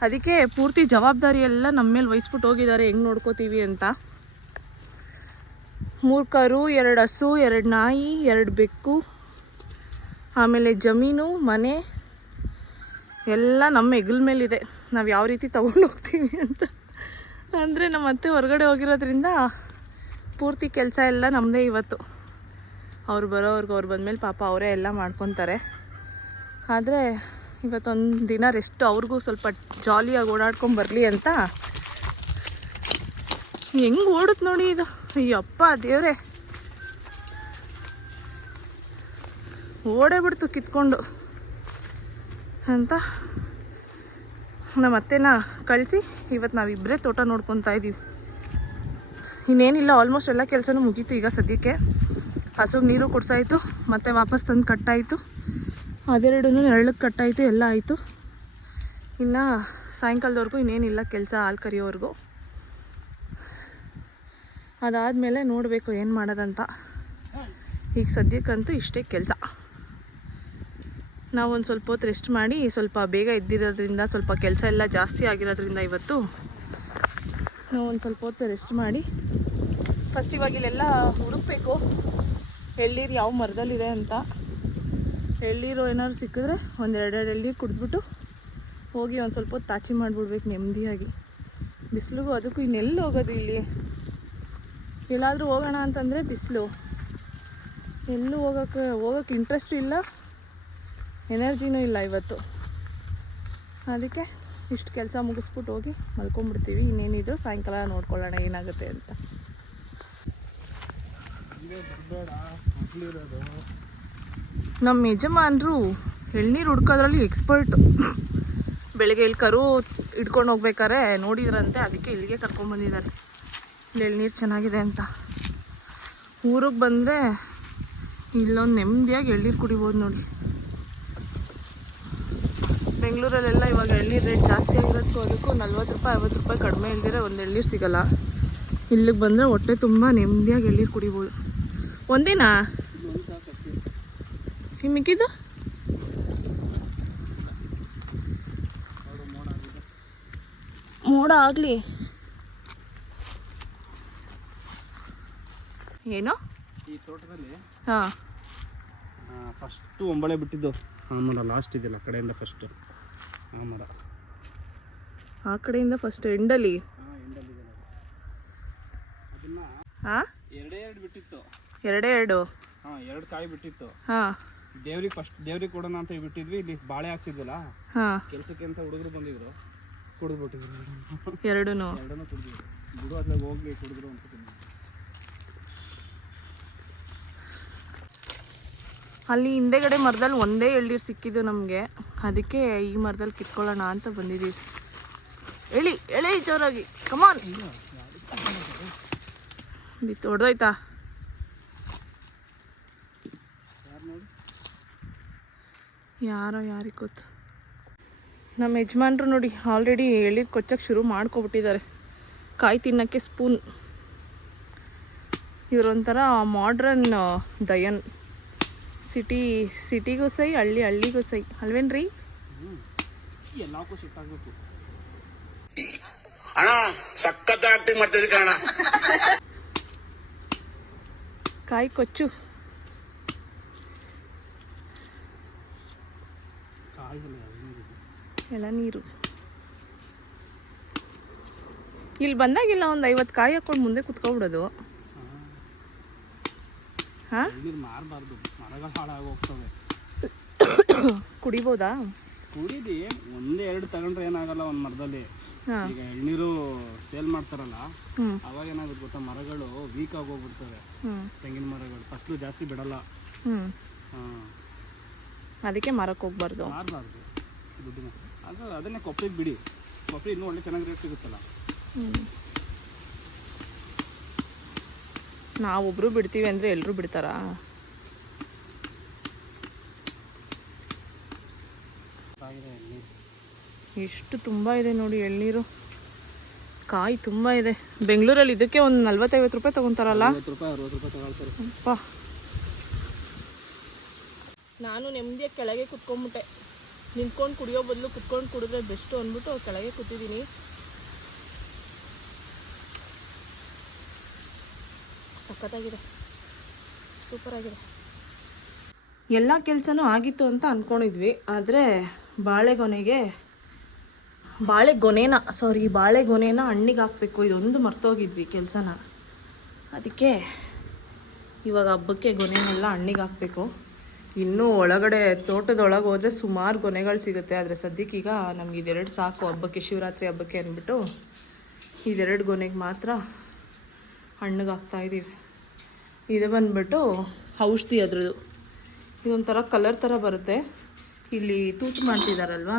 ಅದಕ್ಕೆ ಪೂರ್ತಿ ಜವಾಬ್ದಾರಿ ಎಲ್ಲ ನಮ್ಮ ಮೇಲೆ ವಹಿಸ್ಬಿಟ್ಟು ಹೋಗಿದ್ದಾರೆ ಹೆಂಗೆ ನೋಡ್ಕೋತೀವಿ ಅಂತ 3 ಕರು 2 ಹಸು 2 ನಾಯಿ 2 ಬೆಕ್ಕು ಆಮೇಲೆ ಜಮೀನು ಮನೆ ಎಲ್ಲ ನಮ್ಮ ಹೆಗಲ ಮೇಲಿದೆ ನಾವು ಯಾವ ರೀತಿ ತಗೊಂಡು ಹೋಗ್ತೀವಿ ಅಂತ ಅಂದರೆ ನಮ್ಮ ಅತ್ತೆ ಹೊರಗಡೆ ಹೋಗಿರೋದ್ರಿಂದ ಪೂರ್ತಿ ಕೆಲಸ ಎಲ್ಲ ನಮ್ಮದೇ ಇವತ್ತು ಅವ್ರು ಬರೋವ್ರಿಗೆ ಅವ್ರು ಬಂದಮೇಲೆ ಪಾಪ ಅವರೇ ಎಲ್ಲ ಮಾಡ್ಕೊತಾರೆ ಆದರೆ ಇವತ್ತೊಂದು ದಿನ ರೆಸ್ಟ್ ಅವ್ರಿಗೂ ಸ್ವಲ್ಪ ಜಾಲಿಯಾಗಿ ಓಡಾಡ್ಕೊಂಡು ಬರಲಿ ಅಂತ ಹೆಂಗೆ ಓಡುತ್ತೆ ನೋಡಿ ಇದು ಅಯ್ಯಪ್ಪ ದೇವ್ರೆ ಓಡೇ ಬಿಡ್ತು ಕಿತ್ಕೊಂಡು ಅಂತ ನಮ್ಮ ಅತ್ತೆನ ಕಳಿಸಿ ಇವತ್ತು ನಾವಿಬ್ಬರೇ ತೋಟ ನೋಡ್ಕೊತಾ ಇದ್ದೀವಿ ಇನ್ನೇನಿಲ್ಲ ಆಲ್ಮೋಸ್ಟ್ ಎಲ್ಲ ಕೆಲಸನೂ ಮುಗೀತು ಈಗ ಸದ್ಯಕ್ಕೆ ಹಸುಗೆ ನೀರು ಕುಡ್ಸಾಯಿತು ಮತ್ತು ವಾಪಸ್ ತಂದು ಕಟ್ಟಾಯಿತು ಅದೆರಡೂ ನೆರಳಕ್ಕೆ ಕಟ್ಟಾಯಿತು ಎಲ್ಲ ಆಯಿತು ಇನ್ನು ಸಾಯಂಕಾಲದವರೆಗೂ ಇನ್ನೇನಿಲ್ಲ ಕೆಲಸ ಹಾಲು ಕರಿಯೋವರೆಗೂ ಅದಾದಮೇಲೆ ನೋಡಬೇಕು ಏನು ಮಾಡೋದಂತ ಈಗ ಸದ್ಯಕ್ಕಂತೂ ಇಷ್ಟೇ ಕೆಲಸ ನಾವೊಂದು ಸ್ವಲ್ಪ ಹೊತ್ತು ರೆಸ್ಟ್ ಮಾಡಿ ಸ್ವಲ್ಪ ಬೇಗ ಎದ್ದಿರೋದ್ರಿಂದ ಸ್ವಲ್ಪ ಕೆಲಸ ಎಲ್ಲ ಜಾಸ್ತಿ ಆಗಿರೋದ್ರಿಂದ ಇವತ್ತು ನಾವೊಂದು ಸ್ವಲ್ಪ ಹೊತ್ತು ರೆಸ್ಟ್ ಮಾಡಿ ಫಸ್ಟ್ ಇವಾಗ ಇಲ್ಲೆಲ್ಲ ಹುಡುಕಬೇಕು ಎಳ್ಳೀರು ಯಾವ ಮರದಲ್ಲಿದೆ ಅಂತ ಎಳ್ಳೀರು ಏನಾದ್ರು ಸಿಕ್ಕಿದ್ರೆ ಒಂದೆರಡು ಎಳ್ಳೀರು ಕುಡಿದ್ಬಿಟ್ಟು ಹೋಗಿ ಒಂದು ಸ್ವಲ್ಪ ಹೊತ್ತು ತಾಚಿ ಮಾಡಿಬಿಡ್ಬೇಕು ನೆಮ್ಮದಿಯಾಗಿ ಬಿಸಿಲಿಗೂ ಅದಕ್ಕೂ ಇನ್ನೆಲ್ಲಿ ಹೋಗೋದು ಇಲ್ಲಿ ಎಲ್ಲಾದರೂ ಹೋಗೋಣ ಅಂತಂದರೆ ಬಿಸಿಲು ಎಲ್ಲೂ ಹೋಗೋಕ್ಕೆ ಇಂಟ್ರೆಸ್ಟು ಇಲ್ಲ ಎನರ್ಜಿನೂ ಇಲ್ಲ ಇವತ್ತು ಅದಕ್ಕೆ ಇಷ್ಟು ಕೆಲಸ ಮುಗಿಸ್ಬಿಟ್ಟು ಹೋಗಿ ಮಲ್ಕೊಂಡ್ಬಿಡ್ತೀವಿ ಇನ್ನೇನಿದ್ರು ಸಾಯಂಕಾಲ ನೋಡ್ಕೊಳ್ಳೋಣ ಏನಾಗುತ್ತೆ ಅಂತ ನಮ್ಮ ಯಜಮಾನರು ಎಳ್ನೀರು ಹುಡ್ಕೋದ್ರಲ್ಲಿ ಎಕ್ಸ್ಪರ್ಟು ಬೆಳಗ್ಗೆ ಇಲ್ಲಿ ಕರು ಹಿಡ್ಕೊಂಡು ಹೋಗ್ಬೇಕಾದ್ರೆ ನೋಡಿದ್ರಂತೆ ಅದಕ್ಕೆ ಇಲ್ಲಿಗೆ ಕರ್ಕೊಂಡ್ಬಂದಿದ್ದಾರೆ ಇಲ್ಲಿ ಎಳ್ನೀರು ಚೆನ್ನಾಗಿದೆ ಅಂತ ಊರಿಗೆ ಬಂದರೆ ಇಲ್ಲೊಂದು ನೆಮ್ಮದಿಯಾಗಿ ಎಳ್ನೀರು ಕುಡಿಬೋದು ನೋಡಿ ಬೆಂಗಳೂರಲ್ಲೆಲ್ಲ ಇವಾಗ ಎಳ್ನೀರು ರೇಟ್ ಜಾಸ್ತಿ ಆಗಿರೋದಕ್ಕೂ ಅದಕ್ಕೂ 40 ರೂಪಾಯಿ 50 ರೂಪಾಯಿ ಕಡಿಮೆ ಇಲ್ದಿರೆ ಒಂದು ಎಳ್ನೀರು ಸಿಗೋಲ್ಲ ಇಲ್ಲಿಗೆ ಬಂದರೆ ಹೊಟ್ಟೆ ತುಂಬ ನೆಮ್ಮದಿಯಾಗಿ ಎಳ್ನೀರು ಕುಡಿಬೋದು ಒಂದೇನಾ ಮಿಕ್ಕಿದ್ದು ಮೋಡ ಆಗಲಿ ಏನು ಈ ತೋಟದಲ್ಲಿ ಹಾಂ ಫಸ್ಟು ಒಂಬಳೆ ಬಿಟ್ಟಿದ್ದು ಆ ಮರ ಲಾಸ್ಟ್ ಇದೆಯಲ್ಲ ಆ ಕಡೆಯಿಂದ ಫಸ್ಟು ಆ ಮರ ಆ ಕಡೆಯಿಂದ ಫಸ್ಟ್ ಎಂಡಲ್ಲಿ ಅದನ್ನ ಹಾಂ ಎರಡು ಬಿಟ್ಟಿತ್ತು ಎರಡು ಹಾಂ 2 ಕಾಯಿ ಬಿಟ್ಟಿತ್ತು ಹಾಂ ದೇವ್ರಿಗೆ ಕೊಡೋಣ ಅಂತ ಬಿಟ್ಟಿದ್ವಿ ಇಲ್ಲಿ ಬಾಳೆ ಹಾಕ್ಸಿದ್ವಲ್ಲ ಹಾಂ ಕೆಲಸಕ್ಕೆ ಅಂತ ಹುಡುಗರು ಬಂದಿದ್ರು ಕುಡಿದ್ಬಿಟ್ಟಿದ್ರು ಎರಡೂ ಎರಡನ್ನೂ ಕುಡಿದಿದ್ರು ಬಿಡು ಅದ್ರಾಗ ಹೋಗ್ಲಿ ಕುಡಿದ್ರು ಅಂತ ಅಲ್ಲಿ ಹಿಂದೆಗಡೆ ಮರದಲ್ಲಿ ಒಂದೇ ಎಳ್ನೀರು ಸಿಕ್ಕಿದ್ದು ನಮಗೆ ಅದಕ್ಕೆ ಈ ಮರದಲ್ಲಿ ಕಿತ್ಕೊಳ್ಳೋಣ ಅಂತ ಬಂದಿದ್ದೀವಿ ಎಳಿ ಜೋರಾಗಿ ಕಮಾನ್ ಬಿತ್ತು ಹೊಡೆದೋಯ್ತಾ? ಯಾರಿಗೆ ಗೊತ್ತು. ನಮ್ಮ ಯಜಮಾನ್ರು ನೋಡಿ ಆಲ್ರೆಡಿ ಎಳ್ನೀರು ಕೊಚ್ಚಕ್ಕೆ ಶುರು ಮಾಡ್ಕೊಬಿಟ್ಟಿದ್ದಾರೆ. ಕಾಯಿ ತಿನ್ನೋಕ್ಕೆ ಸ್ಪೂನ್. ಇವರೊಂಥರ ಮಾಡ್ರನ್ ದಯನ್. ಸಿಟಿಗೂ ಸೈ, ಹಳ್ಳಿಗೂ ಸೈ ಅಲ್ವೇನ್ರಿ? ಎಲ್ಲಕ್ಕೂ ಸೆಟ್ ಆಗಬೇಕು. ಅಣ್ಣ ಸಖತ್ ಆಕ್ಟಿಂಗ್ ಮಾಡ್ತಿದ್ದೆ ಕಣ. ಕಾಯಿ ಕೊಚ್ಚು. ಎಳನೀರು ಇಲ್ಲಿ ಬಂದಾಗಿಲ್ಲ, ಒಂದು 50 ಕಾಯಿ ಹಾಕೊಂಡು ಮುಂದೆ ಕುತ್ಕೊಬಿಡೋದು. ಹಾಂ, ಮಾರಬಾರ್ದು, ಮರಗಳು ಹಾಳಾಗಿ ಹೋಗ್ತವೆ. ಕುಡಿಬೋದಾ? ಕುಡಿದಿ 1-2 ತಗೊಂಡ್ರೆ ಏನಾಗಲ್ಲ ಒಂದು ಮರದಲ್ಲಿ. ಈಗ ಎಳ್ನೀರು ಸೇಲ್ ಮಾಡ್ತಾರಲ್ಲ, ಅವಾಗ ಏನಾಗುತ್ತೆ ಗೊತ್ತಾ, ಮರಗಳು ವೀಕ್ ಆಗಿ ಹೋಗ್ಬಿಡ್ತವೆ. ತೆಂಗಿನ ಮರಗಳು ಫಸ್ಲು ಜಾಸ್ತಿ ಬಿಡಲ್ಲ. ಅದಕ್ಕೆ ಮರಕ್ಕೆ ಹೋಗ್ಬಾರ್ದು. ಮಾರಬಾರ್ದು, ದುಡ್ಡು ಅದು ಅದನ್ನೇ ಕೊಪ್ಪರಿಗೆ ಬಿಡಿ. ಕೊಪ್ಪರಿ ಇನ್ನೂ ಒಳ್ಳೆ ಚೆನ್ನಾಗಿ ರೇಟ್ ಸಿಗುತ್ತಲ್ಲ. ನಾವೊಬ್ರು ಬಿಡ್ತೀವಿ ಅಂದರೆ ಎಲ್ಲರೂ ಬಿಡ್ತಾರಾ? ಎಷ್ಟು ತುಂಬ ಇದೆ ನೋಡಿ ಎಳ್ನೀರು. ಕಾಯಿ ತುಂಬ ಇದೆ. ಬೆಂಗಳೂರಲ್ಲಿ ಇದಕ್ಕೆ ಒಂದು 40-50 ರೂಪಾಯಿ ತೊಗೊತಾರಲ್ಲ. 50-60 ರೂಪಾಯಿ ತಗೊಳ್ತಾರೆ. ಅಪ್ಪ, ನಾನು ನೆಮ್ಮದಿಯಾಗಿ ಕೆಳಗೆ ಕುತ್ಕೊಂಡ್ಬಿಟ್ಟೆ. ನಿಂತ್ಕೊಂಡು ಕುಡಿಯೋ ಬದಲು ಕುತ್ಕೊಂಡು ಕುಡಿದ್ರೆ ಬೆಸ್ಟು ಅಂದ್ಬಿಟ್ಟು ಕೆಳಗೆ ಕೂತಿದ್ದೀನಿ. ಸಖತ್ತಾಗಿದೆ, ಸೂಪರಾಗಿದೆ. ಎಲ್ಲ ಕೆಲಸನೂ ಆಗಿತ್ತು ಅಂತ ಅಂದ್ಕೊಂಡಿದ್ವಿ. ಆದರೆ ಬಾಳೆಗೊನೆನ ಹಣ್ಣಿಗೆ ಹಾಕಬೇಕು, ಇದೊಂದು ಮರ್ತೋಗಿದ್ವಿ ಕೆಲಸನ. ಅದಕ್ಕೆ ಇವಾಗ ಹಬ್ಬಕ್ಕೆ ಗೊನೆನೆಲ್ಲ ಹಣ್ಣಿಗೆ ಹಾಕಬೇಕು. ಇನ್ನೂ ಒಳಗಡೆ ತೋಟದೊಳಗೆ ಹೋದರೆ ಸುಮಾರು ಗೊನೆಗಳು ಸಿಗುತ್ತೆ. ಆದರೆ ಸದ್ಯಕ್ಕೀಗ ನಮ್ಗೆ ಇದೆರಡು ಸಾಕು ಹಬ್ಬಕ್ಕೆ, ಶಿವರಾತ್ರಿ ಹಬ್ಬಕ್ಕೆ ಅಂದ್ಬಿಟ್ಟು ಇದೆರಡು ಗೊನೆಗೆ ಮಾತ್ರ ಹಣ್ಣಿಗೆ ಹಾಕ್ತಾಯಿದ್ದೀವಿ. ಇದು ಬಂದ್ಬಿಟ್ಟು ಔಷಧಿ ಅದ್ರದ್ದು. ಇದೊಂಥರ ಕಲರ್ ಥರ ಬರುತ್ತೆ. ಇಲ್ಲಿ ತೂತು ಮಾಡ್ತಿದ್ದಾರಲ್ವ,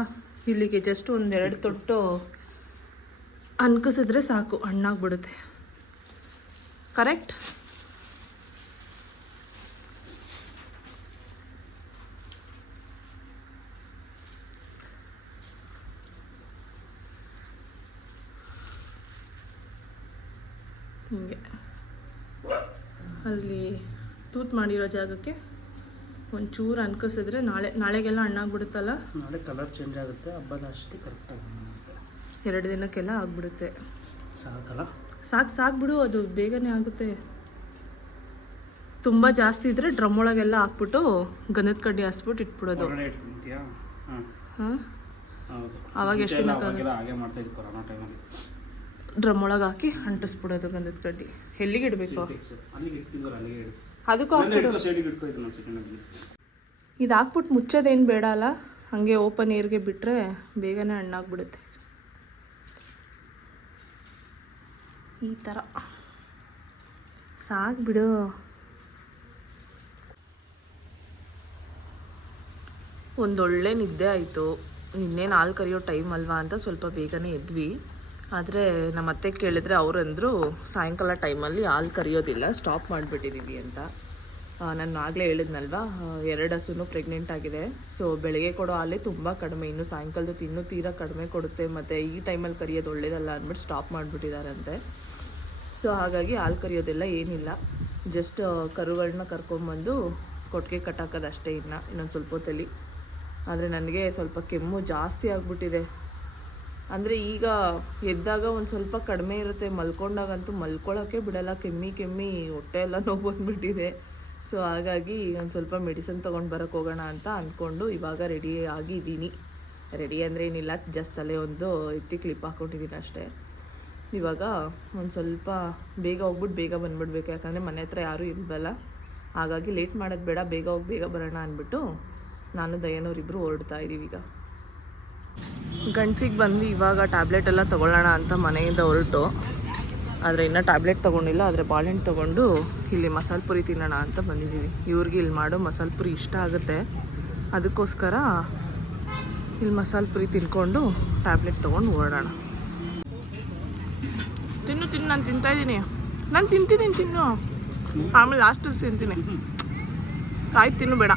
ಇಲ್ಲಿಗೆ ಜಸ್ಟ್ 1-2 ತೊಟ್ಟು ಅನ್ಕಿಸಿದ್ರೆ ಸಾಕು, ಹಣ್ಣಾಗ್ಬಿಡುತ್ತೆ. ಕರೆಕ್ಟ್? ಹೀಗೆ ಅಲ್ಲಿ ತೂತು ಮಾಡಿರೋ ಜಾಗಕ್ಕೆ ಒಂಚೂರು ಅನ್ಕಿಸಿದ್ರೆ ನಾಳೆಗೆಲ್ಲ ಹಣ್ಣಾಗ್ಬಿಡುತ್ತಲ್ಲ. ನಾಳೆ ಕಲರ್ ಚೇಂಜ್ ಆಗುತ್ತೆ, ಹಬ್ಬದ ಅಷ್ಟೇ ಕರೆಕ್ಟಾಗಿ 2 ದಿನಕ್ಕೆಲ್ಲ ಆಗ್ಬಿಡುತ್ತೆ. ಸಾಕಲ್ಲ? ಸಾಕು ಬಿಡು, ಅದು ಬೇಗನೆ ಆಗುತ್ತೆ. ತುಂಬ ಜಾಸ್ತಿ ಇದ್ದರೆ ಡ್ರಮ್ ಒಳಗೆಲ್ಲ ಹಾಕ್ಬಿಟ್ಟು ಗಂಧದ ಕಡ್ಡಿ ಹಾಸ್ಬಿಟ್ಟು ಇಟ್ಬಿಡೋದು. ಹಾಂ, ಆವಾಗ ಎಷ್ಟು ದಿನಕ್ಕಾಗಲ್ಲ ಹಾಗೆ ಮಾಡ್ತಾಯಿದ್ದು ಕೊರೋನಾ ಟೈಮಲ್ಲಿ. ಡ್ರಮ್ ಒಳಗೆ ಹಾಕಿ ಅಂಟಿಸ್ಬಿಡೋದು ಗಂಧದ ಕಡ್ಡಿ. ಎಲ್ಲಿಗೆ ಇಡಬೇಕು? ಅದಕ್ಕೂ ಹಾಕ್ಬಿಡು. ಇದು ಹಾಕ್ಬಿಟ್ಟು ಮುಚ್ಚೋದೇನು ಬೇಡ ಅಲ್ಲ, ಹಾಗೆ ಓಪನ್ ಏರ್ಗೆ ಬಿಟ್ಟರೆ ಬೇಗನೆ ಹಣ್ಣಾಗ್ಬಿಡುತ್ತೆ. ಈ ಥರ ಸಾಕು ಬಿಡು. ಒಂದೊಳ್ಳೆ ನಿದ್ದೆ ಆಯಿತು. ನಿನ್ನೆ 4 ಕರಿಯೋ ಟೈಮ್ ಅಲ್ವಾ ಅಂತ ಸ್ವಲ್ಪ ಬೇಗನೆ ಎದ್ವಿ. ಆದರೆ ನಮ್ಮ ಅತ್ತೆ ಕೇಳಿದ್ರೆ ಅವರಂದರು ಸಾಯಂಕಾಲ ಟೈಮಲ್ಲಿ ಹಾಲು ಕರಿಯೋದಿಲ್ಲ, ಸ್ಟಾಪ್ ಮಾಡಿಬಿಟ್ಟಿದ್ದೀವಿ ಅಂತ. ನಾನು ಆಗಲೇ ಹೇಳಿದ್ನಲ್ವ, 2 ಹಸುನು ಪ್ರೆಗ್ನೆಂಟ್ ಆಗಿದೆ. ಸೊ ಬೆಳಗ್ಗೆ ಕೊಡೋ ಹಾಲೇ ತುಂಬ ಕಡಿಮೆ, ಇನ್ನು ಸಾಯಂಕಾಲದ ಇನ್ನೂ ತೀರಾ ಕಡಿಮೆ ಕೊಡುತ್ತೆ. ಮತ್ತು ಈ ಟೈಮಲ್ಲಿ ಕರಿಯೋದು ಒಳ್ಳೇದಲ್ಲ ಅಂದ್ಬಿಟ್ಟು ಸ್ಟಾಪ್ ಮಾಡಿಬಿಟ್ಟಿದ್ದಾರಂತೆ. ಸೊ ಹಾಗಾಗಿ ಹಾಲು ಕರಿಯೋದೆಲ್ಲ ಏನಿಲ್ಲ, ಜಸ್ಟ್ ಕರುಗಳನ್ನ ಕರ್ಕೊಂಬಂದು ಕೊಟ್ಟಿಗೆ ಕಟ್ಟಾಕೋದು ಅಷ್ಟೇ. ಇನ್ನೊಂದು ಸ್ವಲ್ಪ ಹೊತ್ತಲ್ಲಿ. ಆದರೆ ನನಗೆ ಸ್ವಲ್ಪ ಕೆಮ್ಮು ಜಾಸ್ತಿ ಆಗಿಬಿಟ್ಟಿದೆ. ಅಂದರೆ ಈಗ ಎದ್ದಾಗ ಒಂದು ಸ್ವಲ್ಪ ಕಡಿಮೆ ಇರುತ್ತೆ, ಮಲ್ಕೊಂಡಾಗಂತೂ ಮಲ್ಕೊಳ್ಳೋಕ್ಕೆ ಬಿಡಲ್ಲ. ಕೆಮ್ಮಿ ಹೊಟ್ಟೆ ಎಲ್ಲ ನೋವು ಬಂದುಬಿಟ್ಟಿದೆ. ಸೊ ಹಾಗಾಗಿ ಒಂದು ಸ್ವಲ್ಪ ಮೆಡಿಸಿನ್ ತೊಗೊಂಡು ಬರೋಕ್ಕೆ ಹೋಗೋಣ ಅಂತ ಅಂದ್ಕೊಂಡು ಇವಾಗ ರೆಡಿ ಆಗಿದ್ದೀನಿ. ರೆಡಿ ಅಂದರೆ ಏನಿಲ್ಲ, ಜಸ್ಟ್ ಅಲ್ಲೇ ಒಂದು ಎತ್ತಿ ಕ್ಲಿಪ್ ಹಾಕ್ಕೊಂಡಿದ್ದೀನಿ ಅಷ್ಟೇ. ಇವಾಗ ಒಂದು ಸ್ವಲ್ಪ ಬೇಗ ಹೋಗ್ಬಿಟ್ಟು ಬೇಗ ಬಂದುಬಿಡ್ಬೇಕು, ಯಾಕಂದರೆ ಮನೆ ಹತ್ರ ಯಾರೂ ಇಲ್ವಲ್ಲ. ಹಾಗಾಗಿ ಲೇಟ್ ಮಾಡೋದು ಬೇಡ, ಬೇಗ ಹೋಗಿ ಬೇಗ ಬರೋಣ ಅಂದ್ಬಿಟ್ಟು ನಾನು ದಯನವರಿಬ್ಬರು ಹೊರಡ್ತಾ ಇದ್ದೀವಿ. ಈಗ ಗಂಡ್ಸಿಗೆ ಬಂದು ಇವಾಗ ಟ್ಯಾಬ್ಲೆಟ್ ಎಲ್ಲ ತೊಗೊಳ್ಳೋಣ ಅಂತ ಮನೆಯಿಂದ ಹೊರಟು, ಆದರೆ ಇನ್ನೂ ಟ್ಯಾಬ್ಲೆಟ್ ತೊಗೊಂಡಿಲ್ಲ. ಆದರೆ ಬಾಳೆಹಣ್ಣು ತೊಗೊಂಡು ಇಲ್ಲಿ ಮಸಾಲೆ ಪುರಿ ತಿನ್ನೋಣ ಅಂತ ಬಂದಿದ್ದೀವಿ. ಇವ್ರಿಗೆ ಇಲ್ಲಿ ಮಾಡೋ ಮಸಾಲೆ ಪುರಿ ಇಷ್ಟ ಆಗುತ್ತೆ, ಅದಕ್ಕೋಸ್ಕರ ಇಲ್ಲಿ ಮಸಾಲೆ ಪುರಿ ತಿನ್ಕೊಂಡು ಟ್ಯಾಬ್ಲೆಟ್ ತೊಗೊಂಡು ಹೊರಡೋಣ. ತಿನ್ನು ತಿನ್ನು, ನಾನು ತಿಂತಾಯಿದ್ದೀನಿ. ನಾನು ತಿಂತೀನಿ ತಿನ್ನು, ಆಮೇಲೆ ಲಾಸ್ಟಲ್ಲಿ ತಿಂತೀನಿ. ಆಯ್ತು ತಿನ್ನು, ಬೇಡ.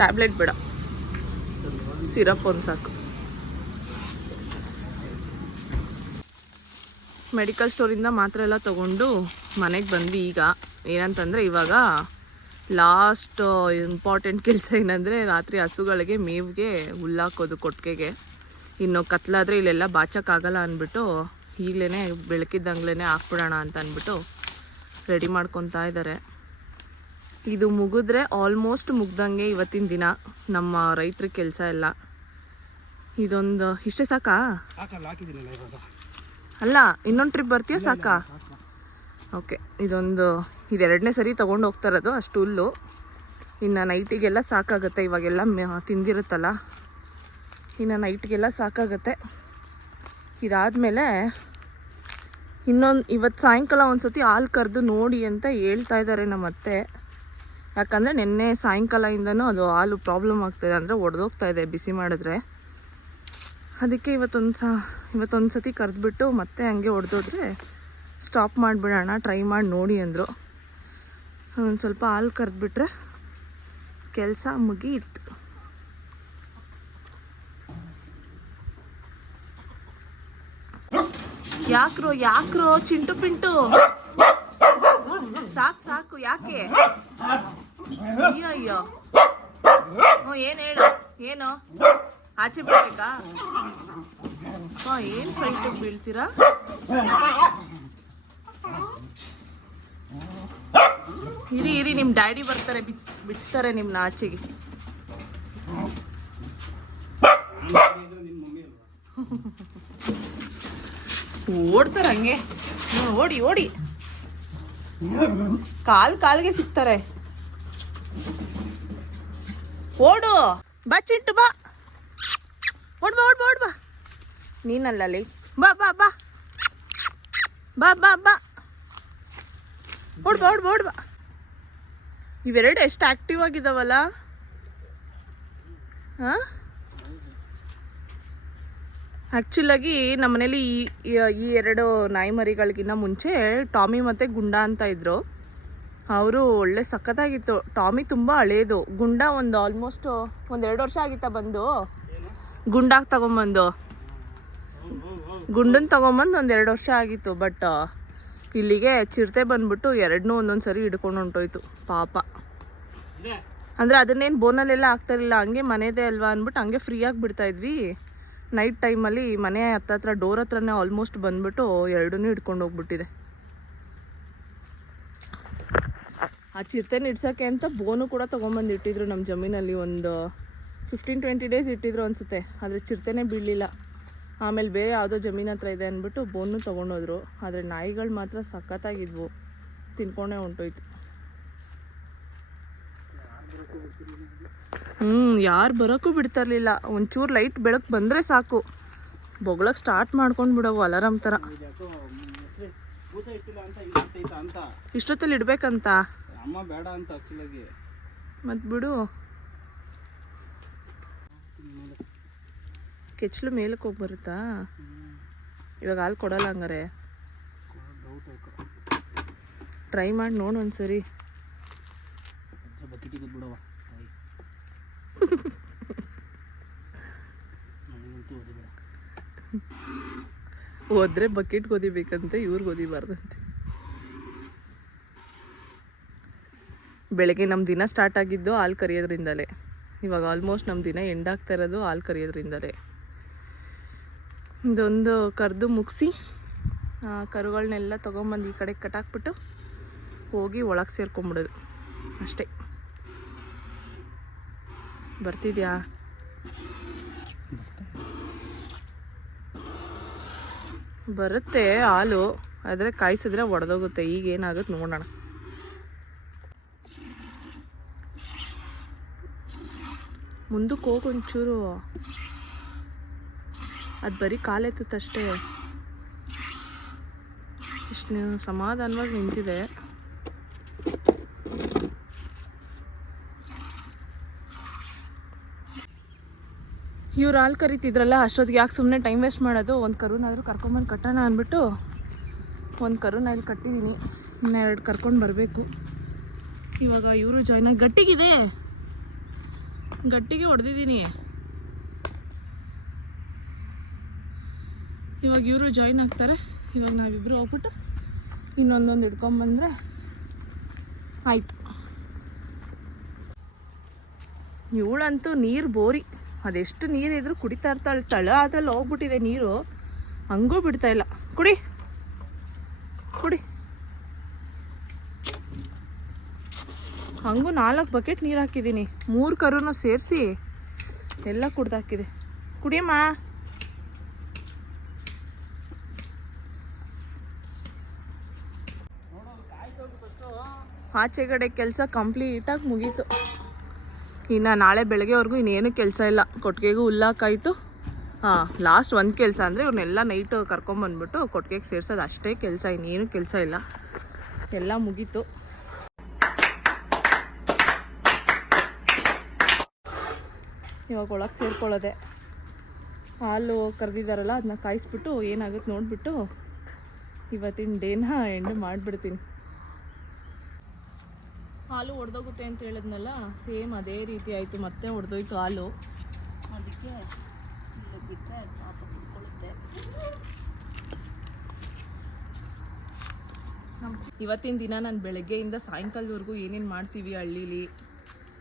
ಟ್ಯಾಬ್ಲೆಟ್ ಬೇಡ, ಸಿರಪ್ ಒಂದು ಸಾಕು. ಮೆಡಿಕಲ್ ಸ್ಟೋರಿಂದ ಮಾತ್ರ ಎಲ್ಲ ತೊಗೊಂಡು ಮನೆಗೆ ಬಂದ್ವಿ. ಈಗ ಏನಂತಂದರೆ ಇವಾಗ ಲಾಸ್ಟ್ ಇಂಪಾರ್ಟೆಂಟ್ ಕೆಲಸ ಏನಂದರೆ ರಾತ್ರಿ ಹಸುಗಳಿಗೆ ಮೇವಿಗೆ ಹುಲ್ಲಾಕೋದು ಕೊಟ್ಟಿಗೆಗೆ. ಇನ್ನು ಕತ್ಲಾದರೆ ಇಲ್ಲೆಲ್ಲ ಬಾಚಕ್ಕಾಗಲ್ಲ ಅಂದ್ಬಿಟ್ಟು ಈಗಲೇ ಬೆಳಕಿದ್ದಂಗ್ಲೇ ಹಾಕ್ಬಿಡೋಣ ಅಂತ ಅಂದ್ಬಿಟ್ಟು ರೆಡಿ ಮಾಡ್ಕೊತಾ ಇದ್ದಾರೆ. ಇದು ಮುಗಿದ್ರೆ ಆಲ್ಮೋಸ್ಟ್ ಮುಗ್ದಂಗೆ ಇವತ್ತಿನ ದಿನ ನಮ್ಮ ರೈತರ ಕೆಲಸ ಎಲ್ಲ. ಇದೊಂದು ಇಷ್ಟೇ ಸಾಕಾ? ಅಲ್ಲ, ಇನ್ನೊಂದು ಟ್ರಿಪ್ ಬರ್ತೀಯಾ? ಸಾಕಾ? ಓಕೆ, ಇದೆರಡನೇ ಸರಿ ತೊಗೊಂಡು ಹೋಗ್ತಾ ಇರೋದು ಅಷ್ಟು ಹುಲ್ಲು. ಇನ್ನು ನೈಟಿಗೆಲ್ಲ ಸಾಕಾಗುತ್ತೆ. ಇವಾಗೆಲ್ಲ ತಿಂದಿರುತ್ತಲ್ಲ, ಇನ್ನು ನೈಟ್ಗೆಲ್ಲ ಸಾಕಾಗುತ್ತೆ. ಇದಾದಮೇಲೆ ಇವತ್ತು ಸಾಯಂಕಾಲ ಒಂದು ಸತಿ ಹಾಲು ಕರೆದು ನೋಡಿ ಅಂತ ಹೇಳ್ತಾ ಇದ್ದಾರೆ ನಮ್ಮ ಅತ್ತೆ. ಯಾಕಂದರೆ ನಿನ್ನೆ ಸಾಯಂಕಾಲದಿಂದನೂ ಅದು ಹಾಲು ಪ್ರಾಬ್ಲಮ್ ಆಗ್ತಾಯಿದೆ, ಅಂದರೆ ಒಡೆದೋಗ್ತಾ ಇದೆ ಬಿಸಿ ಮಾಡಿದ್ರೆ. ಅದಕ್ಕೆ ಇವತ್ತೊಂದು ಸತಿ ಕರೆದ್ಬಿಟ್ಟು ಮತ್ತೆ ಹಂಗೆ ಹೊಡೆದೋದ್ರೆ ಸ್ಟಾಪ್ ಮಾಡಿಬಿಡೋಣ, ಟ್ರೈ ಮಾಡಿ ನೋಡಿ ಅಂದರು. ಒಂದು ಸ್ವಲ್ಪ ಹಾಲು ಕರೆದ್ಬಿಟ್ರೆ ಕೆಲಸ ಮುಗೀತು. ಯಾಕ್ರೋ ಚಿಂಟು ಪಿಂಟು, ಸಾಕು ಯಾಕೆ? ಅಯ್ಯೋ ಏನು ಹೇಳು, ಏನು ಆಚೆ ಬಿಡ್ಬೇಕಾ? ಏನು ಫೈಟಿಗೆ ಬೀಳ್ತೀರಾ? ಇರಿ ನಿಮ್ಮ ಡ್ಯಾಡಿ ಬರ್ತಾರೆ, ಬಿಚ್ತಾರೆ ನಿಮ್ಮನ್ನ ಆಚೆಗೆ. ಓಡ್ತಾರೆ ಹಂಗೆ, ಓಡಿ ಕಾಲ್ಗೆ ಸಿಗ್ತಾರೆ. ಓಡು ಬಾ ಚಿಂಟು, ಬಾ ಓಡ್ಬಾ. ನೀನಲ್ಲಲ್ಲಿ ಬಾ ಓಡ್ಬಾ. ಇವೆರಡು ಎಷ್ಟು ಆಕ್ಟಿವ್ ಆಗಿದಾವಲ್ಲ. ಹಾಂ, ಆ್ಯಕ್ಚುಲಾಗಿ ನಮ್ಮ ಮನೇಲಿ ಈ ಎರಡು ನಾಯಿ ಮರಿಗಳಿಗಿನ್ನ ಮುಂಚೆ ಟಾಮಿ ಮತ್ತು ಗುಂಡ ಅಂತ ಇದ್ದರು. ಅವರು ಒಳ್ಳೆ ಸಖತ್ತಾಗಿತ್ತು. ಟಾಮಿ ತುಂಬ ಹಳೇದು, ಗುಂಡ ಒಂದು ಆಲ್ಮೋಸ್ಟ್ 1-2 ವರ್ಷ ಆಗಿತ್ತಾ ಬಂದು. ಗುಂಡಾಗಿ ತಗೊಂಬಂದು ಗುಂಡನ್ನು ತಗೊಂಬಂದು 1-2 ವರ್ಷ ಆಗಿತ್ತು. ಬಟ್ ಇಲ್ಲಿಗೆ ಚಿರತೆ ಬಂದ್ಬಿಟ್ಟು ಎರಡನ್ನೂ ಒಂದೊಂದು ಸರಿ ಹಿಡ್ಕೊಂಡು ಹೊಂಟೋಯ್ತು ಪಾಪ. ಅಂದರೆ ಅದನ್ನೇನು ಬೋನಲ್ಲೆಲ್ಲ ಆಗ್ತಾಯಿರಲಿಲ್ಲ, ಹಂಗೆ ಮನೆದೇ ಅಲ್ವಾ ಅಂದ್ಬಿಟ್ಟು ಹಂಗೆ ಫ್ರೀಯಾಗಿ ಬಿಡ್ತಾಯಿದ್ವಿ. ನೈಟ್ ಟೈಮಲ್ಲಿ ಮನೆ ಹತ್ರ ಡೋರ್ ಹತ್ರನೇ ಆಲ್ಮೋಸ್ಟ್ ಬಂದ್ಬಿಟ್ಟು ಎರಡನ್ನೂ ಹಿಡ್ಕೊಂಡು ಹೋಗ್ಬಿಟ್ಟಿದೆ. ಆ ಚಿರತೆನ ಇಡ್ಸೋಕ್ಕೆ ಅಂತ ಬೋನು ಕೂಡ ತೊಗೊಂಬಂದು ಇಟ್ಟಿದ್ರು ನಮ್ಮ ಜಮೀನಲ್ಲಿ. ಒಂದು 15-20 ಡೇಸ್ ಇಟ್ಟಿದ್ರು ಅನಿಸುತ್ತೆ, ಆದರೆ ಚಿರತೆನೇ ಬೀಳಲಿಲ್ಲ. ಆಮೇಲೆ ಬೇರೆ ಯಾವುದೋ ಜಮೀನು ಹತ್ರ ಇದೆ ಅಂದ್ಬಿಟ್ಟು ಬೋನು ತೊಗೊಂಡೋದ್ರು. ಆದರೆ ನಾಯಿಗಳು ಮಾತ್ರ ಸಖತ್ತಾಗಿದ್ವು, ತಿನ್ಕೊಂಡೇ ಹೊಂಟೋಯ್ತು. ಯಾರು ಬರೋಕ್ಕೂ ಬಿಡ್ತಾ ಇರಲಿಲ್ಲ. ಒಂಚೂರು ಲೈಟ್ ಬೆಳಕು ಬಂದರೆ ಸಾಕು, ಬೊಗಳಕ್ಕೆ ಸ್ಟಾರ್ಟ್ ಮಾಡ್ಕೊಂಡು ಬಿಡವು ಅಲಾರಾಮ್ ಥರ. ಇಷ್ಟೊತ್ತಲ್ಲಿ ಇಡ್ಬೇಕಂತ ಅಮ್ಮ ಬೇಡ ಅಂತ ಆಕ್ಚುಲಾಗಿ. ಮತ್ತು ಬಿಡು, ಕೆಚ್ಚಲು ಮೇಲಕ್ಕೆ ಹೋಗಿ ಬರುತ್ತಾ? ಇವಾಗ ಹಾಲು ಕೊಡಲ್ಲ ಹಂಗಾರೆ? ಟ್ರೈ ಮಾಡಿ ನೋಡು ಒಂದ್ಸರಿ. ಹೋದ್ರೆ ಬಕೆಟ್ ಓದಿಬೇಕಂತೆ, ಇವ್ರಿಗೆ ಓದಿಬಾರ್ದಂತೆ. ಬೆಳಗ್ಗೆ ನಮ್ಮ ದಿನ ಸ್ಟಾರ್ಟ್ ಆಗಿದ್ದು ಹಾಲು ಕರಿಯೋದ್ರಿಂದಲೇ. ಇವಾಗ ಆಲ್ಮೋಸ್ಟ್ ನಮ್ಮ ದಿನ ಎಂಡ್ ಆಗ್ತಾ ಇರೋದು ಹಾಲು ಕರಿಯೋದ್ರಿಂದಲೇ. ಇದೊಂದು ಕರೆದು ಮುಗಿಸಿ ಕರುಗಳನ್ನೆಲ್ಲ ತೊಗೊಂಬಂದು ಈ ಕಡೆ ಕಟ್ಟಾಕ್ಬಿಟ್ಟು ಹೋಗಿ ಒಳಗೆ ಸೇರ್ಕೊಂಬಿಡೋದು ಅಷ್ಟೇ. ಬರ್ತಿದ್ಯಾ? ಬರುತ್ತೆ ಹಾಲು, ಆದರೆ ಕಾಯಿಸಿದ್ರೆ ಒಡೆದೋಗುತ್ತೆ. ಈಗ ಏನಾಗುತ್ತೆ ನೋಡೋಣ. ಮುಂದಕ್ಕೆ ಹೋಗಿ ಒಂಚೂರು, ಅದು ಬರೀ ಕಾಲೆತ್ತಷ್ಟೇ. ಇಷ್ಟು ಸಮಾಧಾನವಾಗಿ ನಿಂತಿದೆ. ಇವ್ರು ಹಾಲು ಕರಿತಿದ್ರಲ್ಲ ಅಷ್ಟೊತ್ತಿಗೆ ಯಾಕೆ ಸುಮ್ಮನೆ ಟೈಮ್ ವೇಸ್ಟ್ ಮಾಡೋದು, ಒಂದು ಕರುನಾದರೂ ಕರ್ಕೊಂಬಂದು ಕಟ್ಟೋಣ ಅಂದ್ಬಿಟ್ಟು ಒಂದು ಕರುನ ಇಲ್ಲಿ ಕಟ್ಟಿದ್ದೀನಿ. ಇನ್ನು 2 ಕರ್ಕೊಂಡು ಬರಬೇಕು. ಇವಾಗ ಇವರು ಜಾಯ್ನ್ ಆಗಿ ಗಟ್ಟಿಗೆ ಹೊಡೆದಿದ್ದೀನಿ. ಇವಾಗ ಇವರು ಜಾಯ್ನ್ ಆಗ್ತಾರೆ. ಇವಾಗ ನಾವಿಬ್ಬರು ಹೋಗ್ಬಿಟ್ಟು ಇನ್ನೊಂದೊಂದು ಹಿಡ್ಕೊಂಬಂದರೆ ಆಯಿತು. ಇವಳಂತೂ ನೀರು ಬೋರಿ, ಅದೆಷ್ಟು ನೀರಿದ್ರು ಕುಡಿತಾ ಇರ್ತಾಳೆ. ತಳ ಆದಲ್ಲಿ ಹೋಗ್ಬಿಟ್ಟಿದೆ ನೀರು, ಹಂಗೂ ಬಿಡ್ತಾ ಇಲ್ಲ. ಕುಡಿ ಹಂಗೂ 4 ಬಕೆಟ್ ನೀರು ಹಾಕಿದ್ದೀನಿ. 3 ಕರುನ ಸೇರಿಸಿ ಎಲ್ಲ ಕುಡ್ದಾಕಿದೆ. ಕುಡಿಯಮ್ಮ. ಆಚೆಗಡೆ ಕೆಲಸ ಕಂಪ್ಲೀಟಾಗಿ ಮುಗೀತು. ಇನ್ನು ನಾಳೆ ಬೆಳಗ್ಗೆವರೆಗೂ ಇನ್ನೇನು ಕೆಲಸ ಇಲ್ಲ. ಕೊಟ್ಟಿಗೆಗೂ ಹುಲ್ಲಾಕಾಯಿತು. ಲಾಸ್ಟ್ ಒಂದು ಕೆಲಸ ಅಂದರೆ ಇವ್ರನ್ನೆಲ್ಲ ನೈಟು ಕರ್ಕೊಂಬಂದ್ಬಿಟ್ಟು ಕೊಟ್ಟಿಗೆಗೆ ಸೇರ್ಸೋದು ಅಷ್ಟೇ ಕೆಲಸ, ಇನ್ನೇನು ಕೆಲಸ ಇಲ್ಲ. ಎಲ್ಲ ಮುಗೀತು. ಇವಾಗ ಒಳಗೆ ಸೇರ್ಕೊಳ್ಳೋದೆ. ಹಾಲು ಕರೆದಿದ್ದಾರಲ್ಲ ಅದನ್ನ ಕಾಯಿಸ್ಬಿಟ್ಟು ಏನಾಗುತ್ತೆ ನೋಡಿಬಿಟ್ಟು ಇವತ್ತಿನ ಡೇನ ಎಂಡ್ ಮಾಡಿಬಿಡ್ತೀನಿ. ಹಾಲು ಒಡೆದೋಗುತ್ತೆ ಅಂತ ಹೇಳಿದ್ನಲ್ಲ, ಸೇಮ್ ಅದೇ ರೀತಿ ಆಯಿತು. ಮತ್ತೆ ಒಡೆದೋಯ್ತು ಹಾಲು. ಅದಕ್ಕೆ ಬಿಟ್ಟರೆ ಪಾಪ ಕುತ್ಕೊಳ್ಳುತ್ತೆ. ಇವತ್ತಿನ ದಿನ ನಾನು ಬೆಳಗ್ಗೆಯಿಂದ ಸಾಯಂಕಾಲದವರೆಗೂ ಏನೇನು ಮಾಡ್ತೀವಿ ಹಳ್ಳೀಲಿ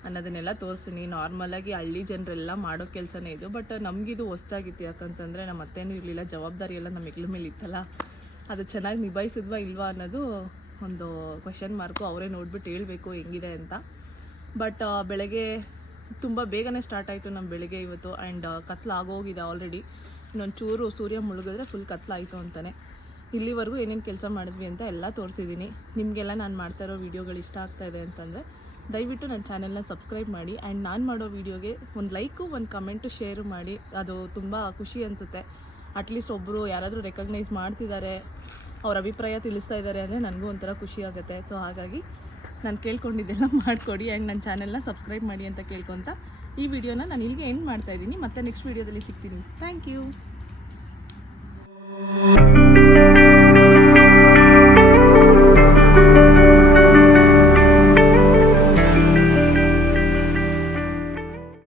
ಅನ್ನೋದನ್ನೆಲ್ಲ ತೋರಿಸ್ತೀನಿ. ನಾರ್ಮಲಾಗಿ ಹಳ್ಳಿ ಜನರೆಲ್ಲ ಮಾಡೋ ಕೆಲಸನೇ ಇದು. ಬಟ್ ನಮಗಿದು ಹೊಸ್ದಾಗಿತ್ತು. ಯಾಕಂತಂದರೆ ನಮ್ಮ ಅತ್ತೇನೂ ಇರಲಿಲ್ಲ, ಜವಾಬ್ದಾರಿ ಎಲ್ಲ ನಮ್ಮ ಹೆಗ್ಲ ಮೇಲೆ ಇತ್ತಲ್ಲ. ಅದು ಚೆನ್ನಾಗಿ ನಿಭಾಯಿಸಿದ್ವಾ ಇಲ್ವಾ ಅನ್ನೋದು ಒಂದು ಕ್ವೆಶನ್ ಮಾರ್ಕು. ಅವರೇ ನೋಡ್ಬಿಟ್ಟು ಹೇಳಬೇಕು ಹೆಂಗಿದೆ ಅಂತ. ಬಟ್ ಬೆಳಗ್ಗೆ ತುಂಬ ಬೇಗನೆ ಸ್ಟಾರ್ಟ್ ಆಯಿತು ನಮ್ಮ ಬೆಳಗ್ಗೆ ಇವತ್ತು. ಆ್ಯಂಡ್ ಕತ್ಲಾಗೋಗಿದೆ ಆಲ್ರೆಡಿ. ಇನ್ನೊಂದು ಚೂರು ಸೂರ್ಯ ಮುಳುಗಿದ್ರೆ ಫುಲ್ ಕತ್ಲಾಯಿತು ಅಂತಲೇ. ಇಲ್ಲಿವರೆಗೂ ಏನೇನು ಕೆಲಸ ಮಾಡಿದ್ವಿ ಅಂತ ಎಲ್ಲ ತೋರಿಸಿದ್ದೀನಿ. ನಿಮಗೆಲ್ಲ ನಾನು ಮಾಡ್ತಾ ಇರೋ ವೀಡಿಯೋಗಳು ಇಷ್ಟ ಆಗ್ತಾಯಿದೆ ಅಂತಂದರೆ ದಯವಿಟ್ಟು ನನ್ನ ಚಾನೆಲ್ನ ಸಬ್ಸ್ಕ್ರೈಬ್ ಮಾಡಿ. ಆ್ಯಂಡ್ ನಾನು ಮಾಡೋ ವೀಡಿಯೋಗೆ ಒಂದು ಲೈಕು, ಒಂದು ಕಮೆಂಟು, ಶೇರು ಮಾಡಿ. ಅದು ತುಂಬ ಖುಷಿ ಅನಿಸುತ್ತೆ. ಅಟ್ಲೀಸ್ಟ್ ಒಬ್ಬರು ಯಾರಾದರೂ ರೆಕಗ್ನೈಸ್ ಮಾಡ್ತಿದ್ದಾರೆ, ಅವ್ರ ಅಭಿಪ್ರಾಯ ತಿಳಿಸ್ತಾ ಇದ್ದಾರೆ ಅಂದರೆ ನನಗೂ ಒಂಥರ ಖುಷಿ ಆಗುತ್ತೆ. ಸೊ ಹಾಗಾಗಿ ನಾನು ಕೇಳ್ಕೊಂಡಿದ್ದೆಲ್ಲ ಮಾಡಿಕೊಡಿ. ಆ್ಯಂಡ್ ನನ್ನ ಚಾನೆಲ್ನ ಸಬ್ಸ್ಕ್ರೈಬ್ ಮಾಡಿ ಅಂತ ಕೇಳ್ಕೊತ ಈ ವಿಡಿಯೋನ ನಾನು ಇಲ್ಲಿಗೆ ಎಂಡ್ ಮಾಡ್ತಾಯಿದ್ದೀನಿ. ಮತ್ತೆ ನೆಕ್ಸ್ಟ್ ವೀಡಿಯೋದಲ್ಲಿ ಸಿಗ್ತೀನಿ. Thank you.